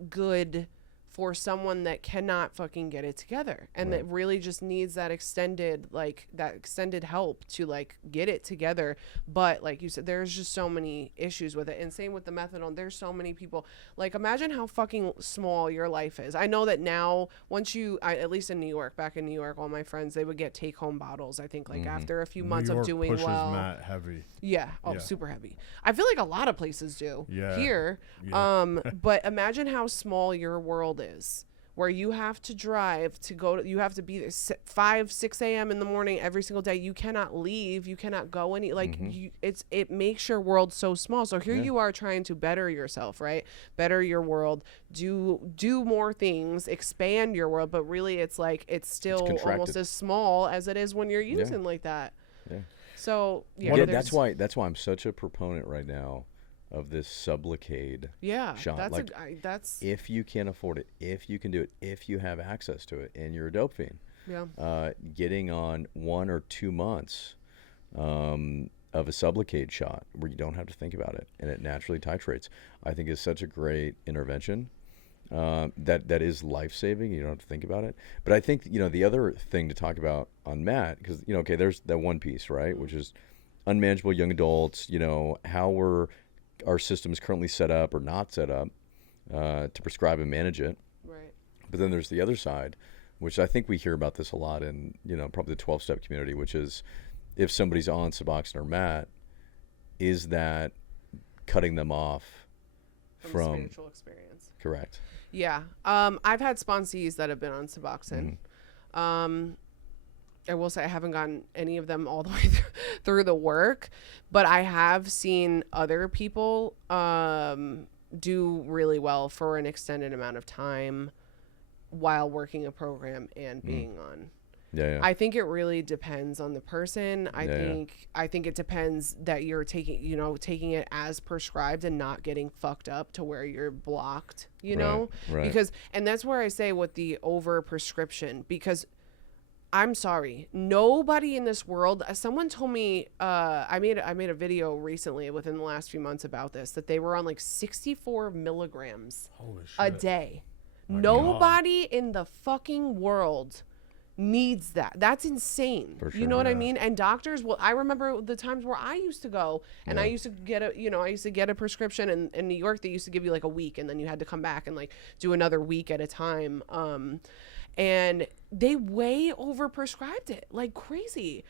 good for someone that cannot fucking get it together and that really just needs that extended help to like get it together. But like you said, there's just so many issues with it, and same with the methadone. There's so many people. Like imagine how fucking small your life is. I know that now once at least in New York, back in New York, all my friends, they would get take home bottles. I think like after a few months of doing pushes well. Matt heavy. Yeah. Super heavy. I feel like a lot of places do here. Yeah. But imagine how small your world is, where you have to drive to go to, you have to be there 5-6 a.m. in the morning every single day. You cannot leave. You cannot go any, like it makes your world so small. So here you are trying to better yourself, right? Better your world, do more things, expand your world. But really it's like, it's still almost as small as it is when you're using like that. Yeah. So that's why I'm such a proponent right now of this Sublocade shot. That's if you can afford it, if you can do it, if you have access to it, and you're a dope fiend, getting on 1 or 2 months of a Sublocade shot where you don't have to think about it and it naturally titrates, I think is such a great intervention. That is life-saving. You don't have to think about it. But I think the other thing to talk about on Matt, because there's that one piece, right, which is unmanageable young adults. How our system is currently set up or not set up to prescribe and manage it. Right. But then there's the other side, which I think we hear about this a lot in probably the 12-step community, which is if somebody's on Suboxone or MAT, is that cutting them off from spiritual experience? Correct. Yeah. I've had sponsees that have been on Suboxone. I will say I haven't gotten any of them all the way through the work, but I have seen other people do really well for an extended amount of time while working a program and being on. Yeah. I think it really depends on the person. I think it depends that you're taking it as prescribed and not getting fucked up to where you're blocked, know? Right. Because, and that's where I say with the over prescription, because I'm sorry, nobody in this world, someone told me, I made a video recently within the last few months about this, that they were on like 64 milligrams a day. Nobody in the fucking world needs that. That's insane. For sure, you know what I mean? And doctors, I remember the times where I used to go and I used to get a prescription in New York. They used to give you like a week and then you had to come back and like do another week at a time. And they way overprescribed it like crazy.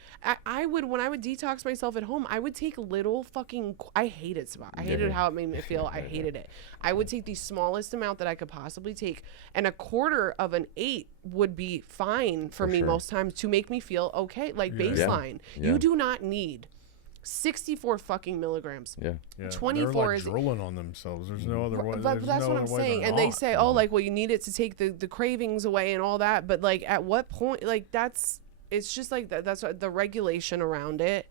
I would, when I would detox myself at home, I would take little fucking, I hated Suboxone. I hated how it made me feel. I hated it. I would take the smallest amount that I could possibly take, and a quarter of an 8 would be fine for me most times to make me feel okay, like baseline. You do not need 64 fucking milligrams. Yeah. 24 they're like is drooling on themselves. There's no other way. but that's what I'm saying. And they say, oh, like, well, you need it to take the cravings away and all that. But like, at what point? Like, it's just like that's what the regulation around it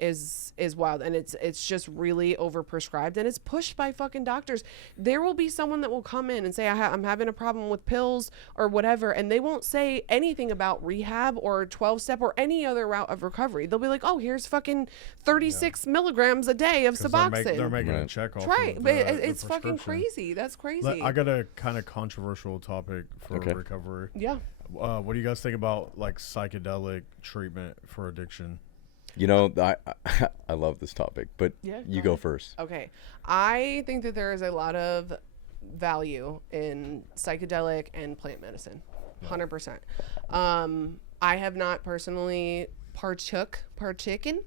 is wild, and it's just really overprescribed, and it's pushed by fucking doctors. There will be someone that will come in and say, I'm having a problem with pills or whatever, and they won't say anything about rehab or 12-step or any other route of recovery. They'll be like, oh, here's fucking 36 milligrams a day of Suboxone. They're making a check off. Right, of but the it's fucking crazy. That's crazy. I got a kind of controversial topic for recovery. Yeah. What do you guys think about like psychedelic treatment for addiction? You know, I love this topic, but you go first. Okay. I think that there is a lot of value in psychedelic and plant medicine. 100%. I have not personally partaken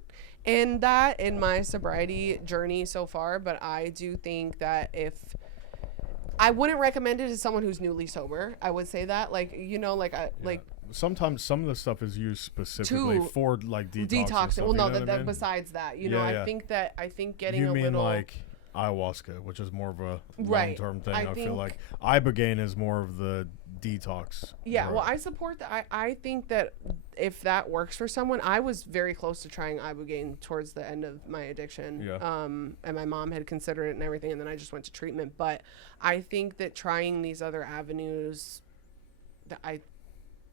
in that in my sobriety journey so far, but I do think that I wouldn't recommend it to someone who's newly sober. I would say that, like, you know, like sometimes some of the stuff is used specifically for like detoxing. Well, no, besides that, you know, I think getting you a mean little like ayahuasca, which is more of a Right. long-term thing. I I feel think- like ibogaine is more of the detox. Yeah, drug. well, I support that. I think that if that works for someone, I was very close to trying ibogaine towards the end of my addiction. Yeah. And my mom had considered it and everything, and then I just went to treatment. But I think that trying these other avenues, that I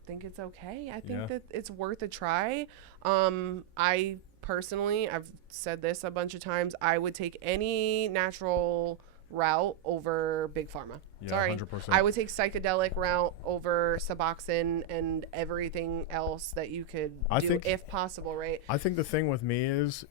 think it's okay. I think that it's worth a try. I personally, I've said this a bunch of times, I would take any natural route over big pharma. Yeah, Sorry. 100%. I would take psychedelic route over Suboxone and everything else that you could do if possible, right? I think the thing with me is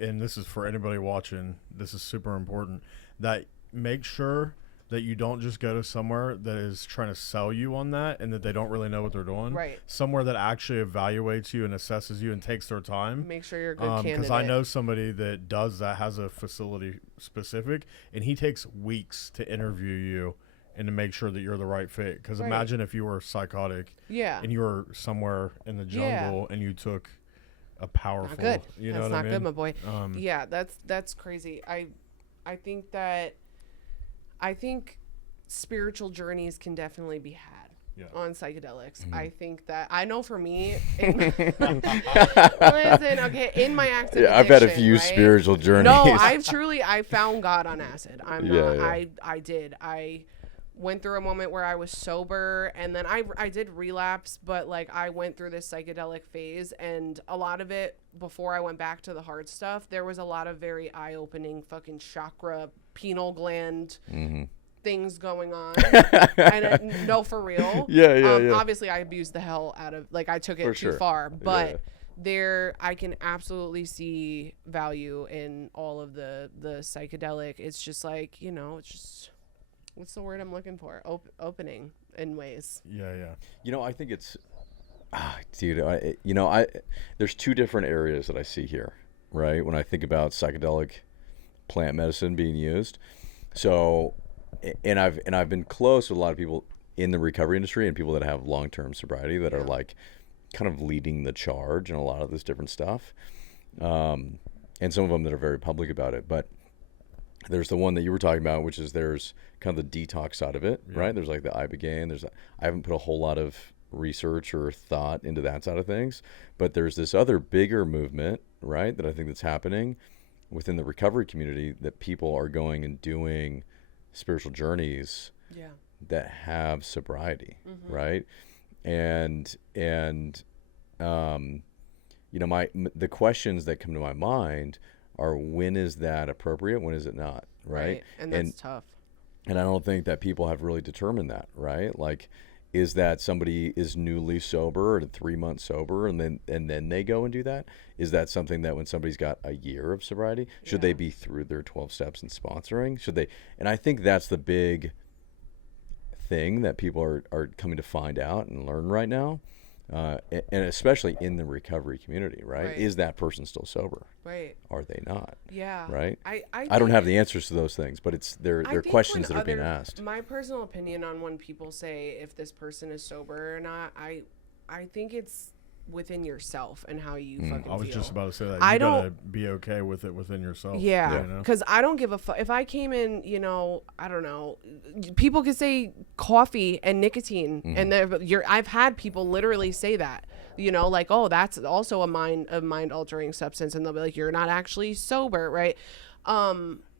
and this is for anybody watching, this is super important, that make sure that you don't just go to somewhere that is trying to sell you on that and that they don't really know what they're doing. Right. Somewhere that actually evaluates you and assesses you and takes their time. Make sure you're a good candidate. Because I know somebody that does that, has a facility specific, and he takes weeks to interview you and to make sure that you're the right fit. Because imagine if you were psychotic and you were somewhere in the jungle and you took a powerful, not good. You know that's what I not mean? good, my boy. Yeah, that's crazy. I think that spiritual journeys can definitely be had on psychedelics. I think that I know for me, listen, okay, in my active addiction, I've had a few spiritual journeys. No, I found God on acid. I did. I went through a moment where I was sober, and then I did relapse, but like I went through this psychedelic phase, and a lot of it before I went back to the hard stuff, there was a lot of very eye-opening fucking chakra, pineal gland things going on. And no, for real. Yeah. Obviously I abused the hell out of, like, I took it too far, but I can absolutely see value in all of the psychedelic. It's just like, you know, it's just, what's the word I'm looking for? Opening in ways. Yeah. You know, I think it's, dude, there's two different areas that I see here, right? When I think about psychedelic plant medicine being used. So, and I've been close with a lot of people in the recovery industry and people that have long-term sobriety that are like kind of leading the charge in a lot of this different stuff. And some of them that are very public about it, but there's the one that you were talking about, which is there's kind of the detox side of it, right? There's like the ibogaine. I haven't put a whole lot of research or thought into that side of things, but there's this other bigger movement, right, that I think that's happening within the recovery community, that people are going and doing spiritual journeys that have sobriety, right? And you know, the questions that come to my mind are, when is that appropriate? When is it not? Right. And that's tough. And I don't think that people have really determined that, right? Like, is that somebody is newly sober or 3 months sober and then they go and do that? Is that something that when somebody's got a year of sobriety, should they be through their 12 steps and sponsoring? Should they? And I think that's the big thing that people are coming to find out and learn right now. And especially in the recovery community, right? Is that person still sober? Right. Are they not? Yeah. Right? I don't have the answers to those things, but they're questions that are being asked. My personal opinion on when people say if this person is sober or not, I think it's within yourself and how you fucking feel. I was just about to say that. I You don't gotta be okay with it within yourself. Yeah, you know? because I don't give a fuck if I came in. I don't know. People could say coffee and nicotine, and I've had people literally say that. Like, oh, that's also a mind altering substance, and they'll be like, you're not actually sober, right?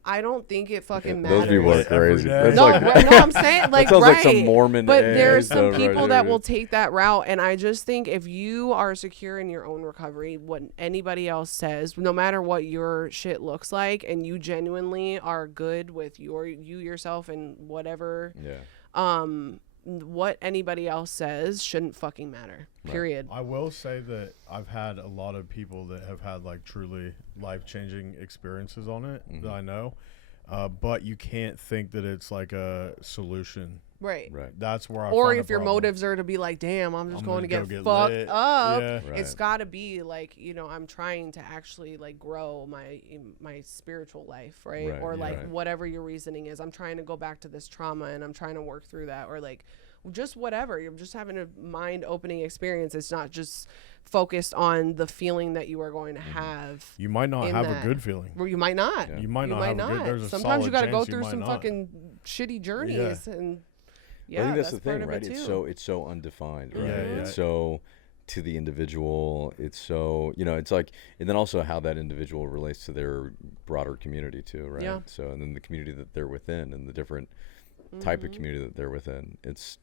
I don't think it fucking matters. Those people are crazy. That's No, like, no, I'm saying like that sounds right. like some Mormon. But AA there's some stuff people right that there. will take that route, and I just think if you are secure in your own recovery, what anybody else says, no matter what your shit looks like, and you genuinely are good with you yourself and whatever, what anybody else says shouldn't fucking matter. Period. I will say that I've had a lot of people that have had like truly life-changing experiences on it that I know. But you can't think that it's like a solution. Right. That's where I or find if a your problem. motives are to be like, damn, I'm just going to gonna get go fucked lit. up. Yeah. It's got to be like, I'm trying to actually like grow my spiritual life, right? Or like whatever your reasoning is. I'm trying to go back to this trauma and I'm trying to work through that, or like just whatever. You're just having a mind-opening experience. It's not just focused on the feeling that you are going to have. You might not have a good feeling. Or you might not. You might not have a good. There's a Sometimes you got to go chance through some not. fucking shitty journeys and. I think that's the part thing, of right? it too. It's so undefined, right? Yeah. It's so to the individual. It's so it's like, and then also how that individual relates to their broader community too, right? Yeah. So and then the community that they're within, and the different type of community that they're within. It's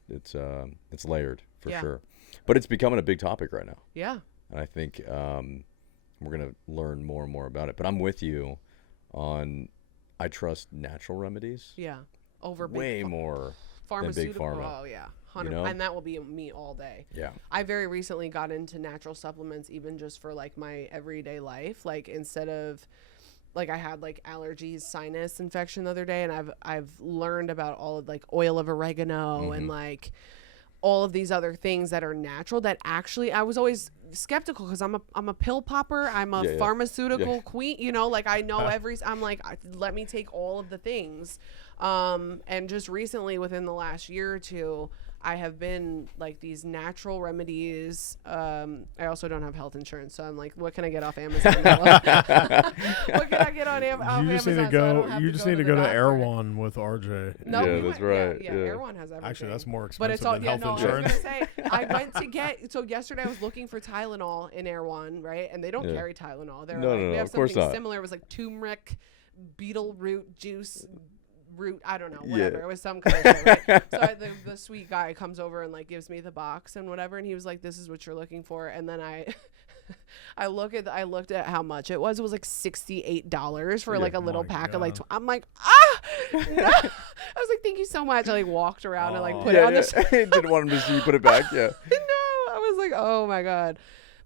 layered for sure, but it's becoming a big topic right now. Yeah. And I think we're gonna learn more and more about it. But I'm with you on. I trust natural remedies. Yeah. Over way more. Pharmaceutical, than big pharma. oh yeah, 100%, and that will be me all day. Yeah, I very recently got into natural supplements, even just for like my everyday life. Like instead of, like I had like allergies, sinus infection the other day, and I've learned about all of like oil of oregano and like all of these other things that are natural that actually I was always skeptical because I'm a pill popper, I'm a pharmaceutical queen, like I know I'm like, let me take all of the things. And just recently within the last year or two, I have been like these natural remedies. I also don't have health insurance, so I'm like, what can I get off Amazon? What can I get on Amazon? You just need to go to Erewhon with RJ. No, that's right. Yeah, Erewhon has everything. Actually, that's more expensive but it's all, than health insurance. I was gonna say, I went to get. So yesterday I was looking for Tylenol in Erewhon, right? And they don't carry Tylenol. They're like, we have something similar. It was like turmeric, beetle root juice. I don't know, whatever. It was some kind of shit, right? So the sweet guy comes over and like gives me the box and whatever, and he was like, "This is what you're looking for." And then I looked at how much it was. It was like $68 for like a little pack of like. I'm like, no. I was like, "Thank you so much." I like walked around and like put it on this. Didn't want him to see you put it back. Yeah. No, I was like, oh my god.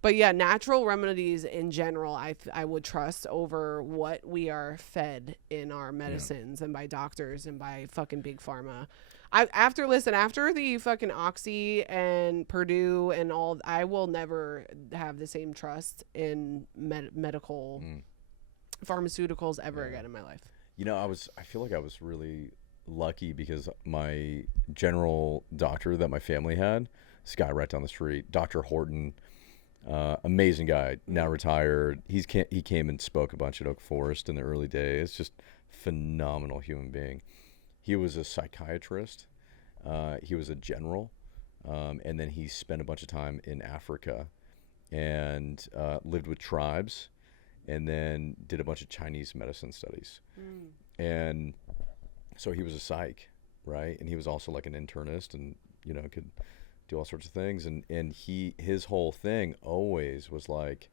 But yeah, natural remedies in general, I would trust over what we are fed in our medicines and by doctors and by fucking big pharma. After the fucking Oxy and Purdue and all, I will never have the same trust in medical pharmaceuticals ever again in my life. I feel like I was really lucky because my general doctor that my family had, this guy right down the street, Dr. Horton. Amazing guy, now retired. He came and spoke a bunch at Oak Forest in the early days. Just phenomenal human being. He was a psychiatrist. He was a general, and then he spent a bunch of time in Africa and lived with tribes, and then did a bunch of Chinese medicine studies. And so he was a psych, right? And he was also like an internist, and could do all sorts of things, and his whole thing always was like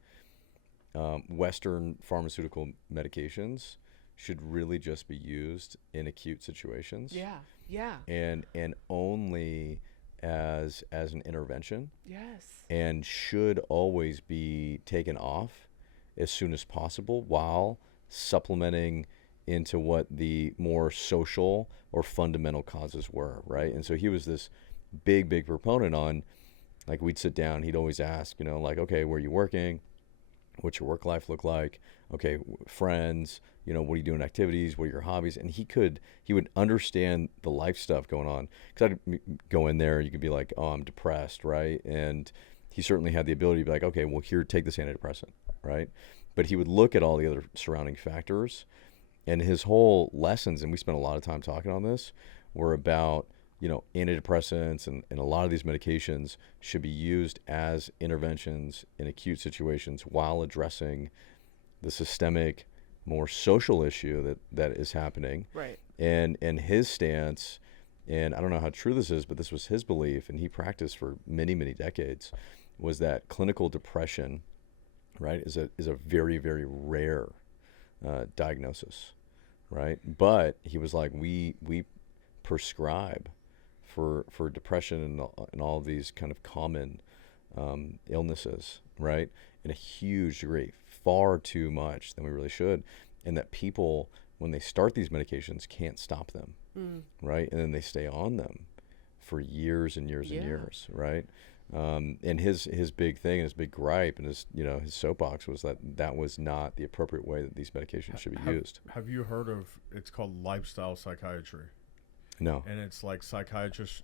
Western pharmaceutical medications should really just be used in acute situations. Yeah. And only as an intervention. Yes. And should always be taken off as soon as possible while supplementing into what the more social or fundamental causes were, right? And so he was this big proponent on, like, we'd sit down, he'd always ask, like, okay, where are you working? What's your work life look like? Okay, friends, what are you doing, activities? What are your hobbies? And he would understand the life stuff going on. Because I'd go in there, you could be like, oh, I'm depressed, right? And he certainly had the ability to be like, okay, well, here, take this antidepressant, right? But he would look at all the other surrounding factors, and his whole lessons, and we spent a lot of time talking on this, were about, antidepressants and a lot of these medications should be used as interventions in acute situations while addressing the systemic, more social issue that is happening. Right. And his stance, and I don't know how true this is, but this was his belief, and he practiced for many, many decades, was that clinical depression, right, is a very, very rare diagnosis, right? But he was like, we prescribe for depression and all of these kind of common illnesses, right, in a huge degree, far too much than we really should, and that people, when they start these medications, can't stop them, right, and then they stay on them for years and years and years, right? And his big thing, his big gripe, and his soapbox was that was not the appropriate way that these medications should be used. Have you heard of? It's called lifestyle psychiatry. No. And it's like psychiatrists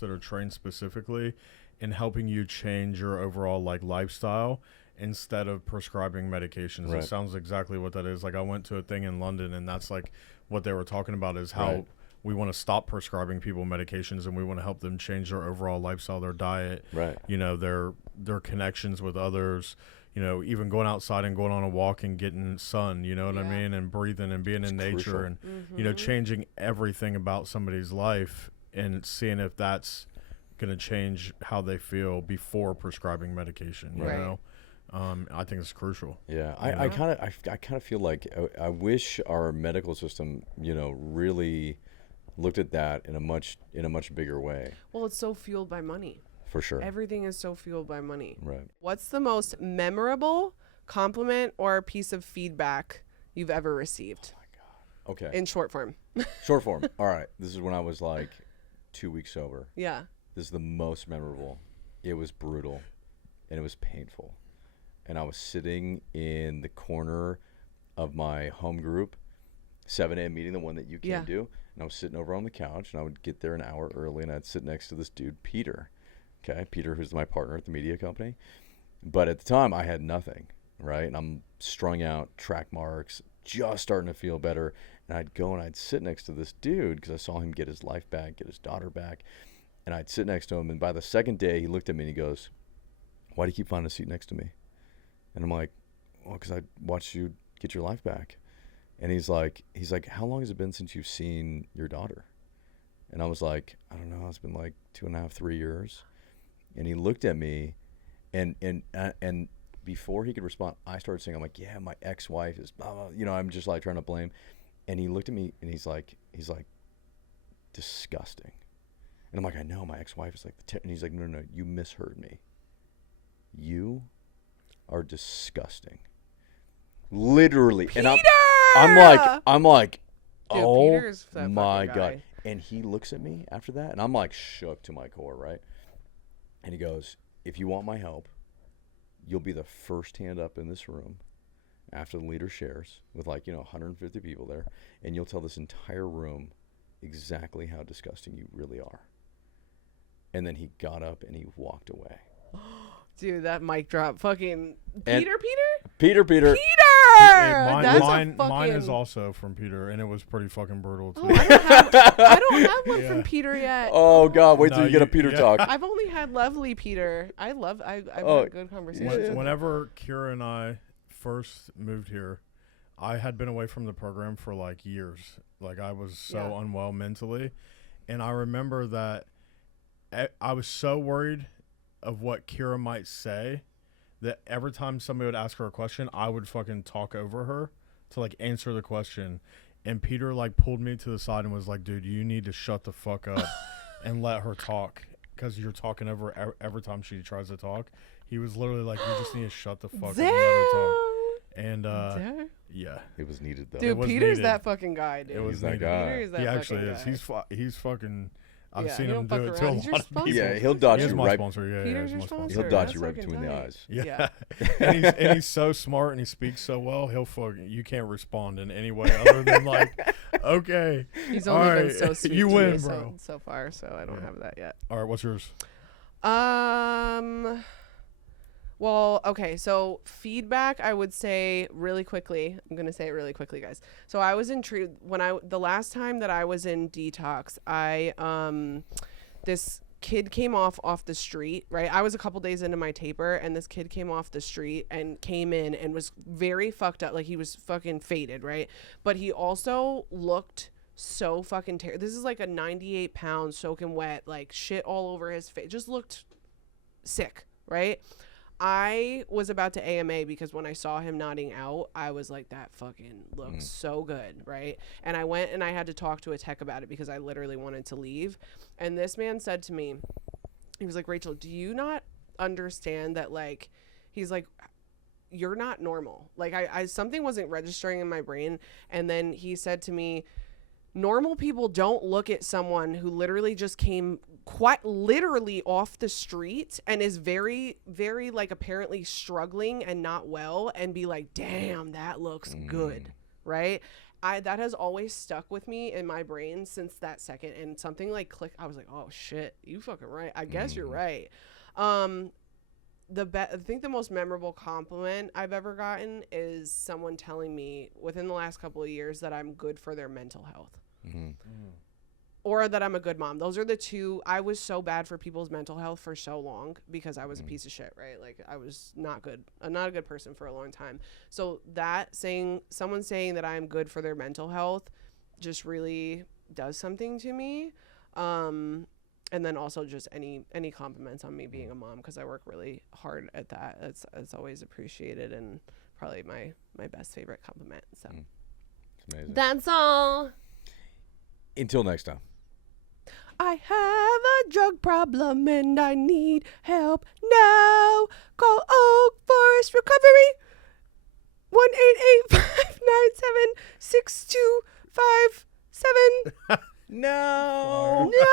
that are trained specifically in helping you change your overall like lifestyle instead of prescribing medications. Right. It sounds exactly what that is. Like I went to a thing in London, and that's like what they were talking about is how. Right. We want to stop prescribing people medications, and we want to help them change their overall lifestyle, their diet, Right. Their connections with others, even going outside and going on a walk and getting sun, you know what I mean, and breathing and being in nature and, changing everything about somebody's life and seeing if that's going to change how they feel before prescribing medication, you know? I think it's crucial. Yeah, I kind of feel like I wish our medical system, really looked at that in a much bigger way. Well, it's so fueled by money. For sure. Everything is so fueled by money. Right. What's the most memorable compliment or piece of feedback you've ever received? Oh my God. Okay. In short form. Short form. All right. This is when I was like 2 weeks sober. Yeah. This is the most memorable. It was brutal and it was painful. And I was sitting in the corner of my home group, 7 a.m. meeting, the one that you can't do. And I was sitting over on the couch, and I would get there an hour early, and I'd sit next to this dude, Peter. Okay, Peter, who's my partner at the media company. But at the time, I had nothing, right? And I'm strung out, track marks, just starting to feel better. And I'd go and I'd sit next to this dude because I saw him get his life back, get his daughter back. And I'd sit next to him, and by the second day, he looked at me and he goes, "Why do you keep finding a seat next to me?" And I'm like, "Well, because I watched you get your life back." And he's like, "How long has it been since you've seen your daughter?" And I was like, "I don't know. It's been like 2.5, 3 years." And he looked at me, and before he could respond, I started saying, "I'm like, yeah, my ex-wife is blah, blah." I'm just like trying to blame. And he looked at me, and he's like, "Disgusting." And I'm like, "I know, my ex-wife is like and he's like, no, you misheard me. You are disgusting." Literally. Peter! And I'm like, Dude, oh Peter's that my fucking God. guy. And he looks at me after that, and I'm like shook to my core, right? And he goes, "If you want my help, you'll be the first hand up in this room after the leader shares with 150 people there, and you'll tell this entire room exactly how disgusting you really are." And then he got up and he walked away. Dude, that mic drop. Fucking And- Peter? Peter. Mine is also from Peter, and it was pretty fucking brutal too. Oh, I don't have one from Peter yet. Oh God, wait till No, you get a Peter talk. I've only had lovely Peter. I've had good conversations. Whenever Kira and I first moved here, I had been away from the program for like years. Like I was so unwell mentally, and I remember that I was so worried of what Kira might say that every time somebody would ask her a question, I would fucking talk over her to like answer the question. And Peter like pulled me to the side and was like, "Dude, you need to shut the fuck up and let her talk because you're talking over every time she tries to talk." He was literally like, "You just need to shut the fuck up and let her talk." And yeah, It was needed though. Dude, was Peter's needed. that fucking guy, dude. it was He's that needed. guy. Peter is that He fucking actually is. guy. He's fucking. I've Yeah, seen you him don't do fuck it to a around. He's your lot of people. sponsor. Yeah, he'll dodge He's you my right. sponsor. Yeah, Peter's he's your my sponsor. sponsor. He'll dodge That's you right fucking between the tight. eyes. Yeah. and he's so smart and he speaks so well. He'll fucking you can't respond in any way other than like, okay. He's all only been right, so sweet you to win, me bro. so far, so I don't have that yet. All right, what's yours? Well, okay, so feedback, I would say really quickly. I'm gonna say it really quickly, guys. So I was intrigued the last time that I was in detox, this kid came off the street, right? I was a couple days into my taper, and this kid came off the street and came in and was very fucked up, like he was fucking faded, right? But he also looked so fucking terrible. This is like a 98-pound soaking wet, like shit all over his face. Just looked sick, right? I was about to AMA because when I saw him nodding out, I was like, that fucking looks so good, right? And I went and I had to talk to a tech about it because I literally wanted to leave. And this man said to me, he was like, Rachel, do you not understand that, like, he's like, you're not normal. Like, I something wasn't registering in my brain. And then he said to me, normal people don't look at someone who literally just came quite literally off the street and is very, very, like, apparently struggling and not well and be like, damn, that looks good, right? That has always stuck with me in my brain since that second, and something like clicked. I was like, oh shit, you fucking right. I guess you're right. I think the most memorable compliment I've ever gotten is someone telling me within the last couple of years that I'm good for their mental health. Or that I'm a good mom. Those are the two. I was so bad for people's mental health for so long because I was a piece of shit, right? Like, I was not good. I'm not a good person for a long time. So someone saying that I'm good for their mental health just really does something to me. And then also just any compliments on me being a mom, because I work really hard at that. It's always appreciated, and probably my best favorite compliment. So Amazing. That's all. Until next time. I have a drug problem and I need help now. Call Oak Forest Recovery. 1-885-976-257. No. No.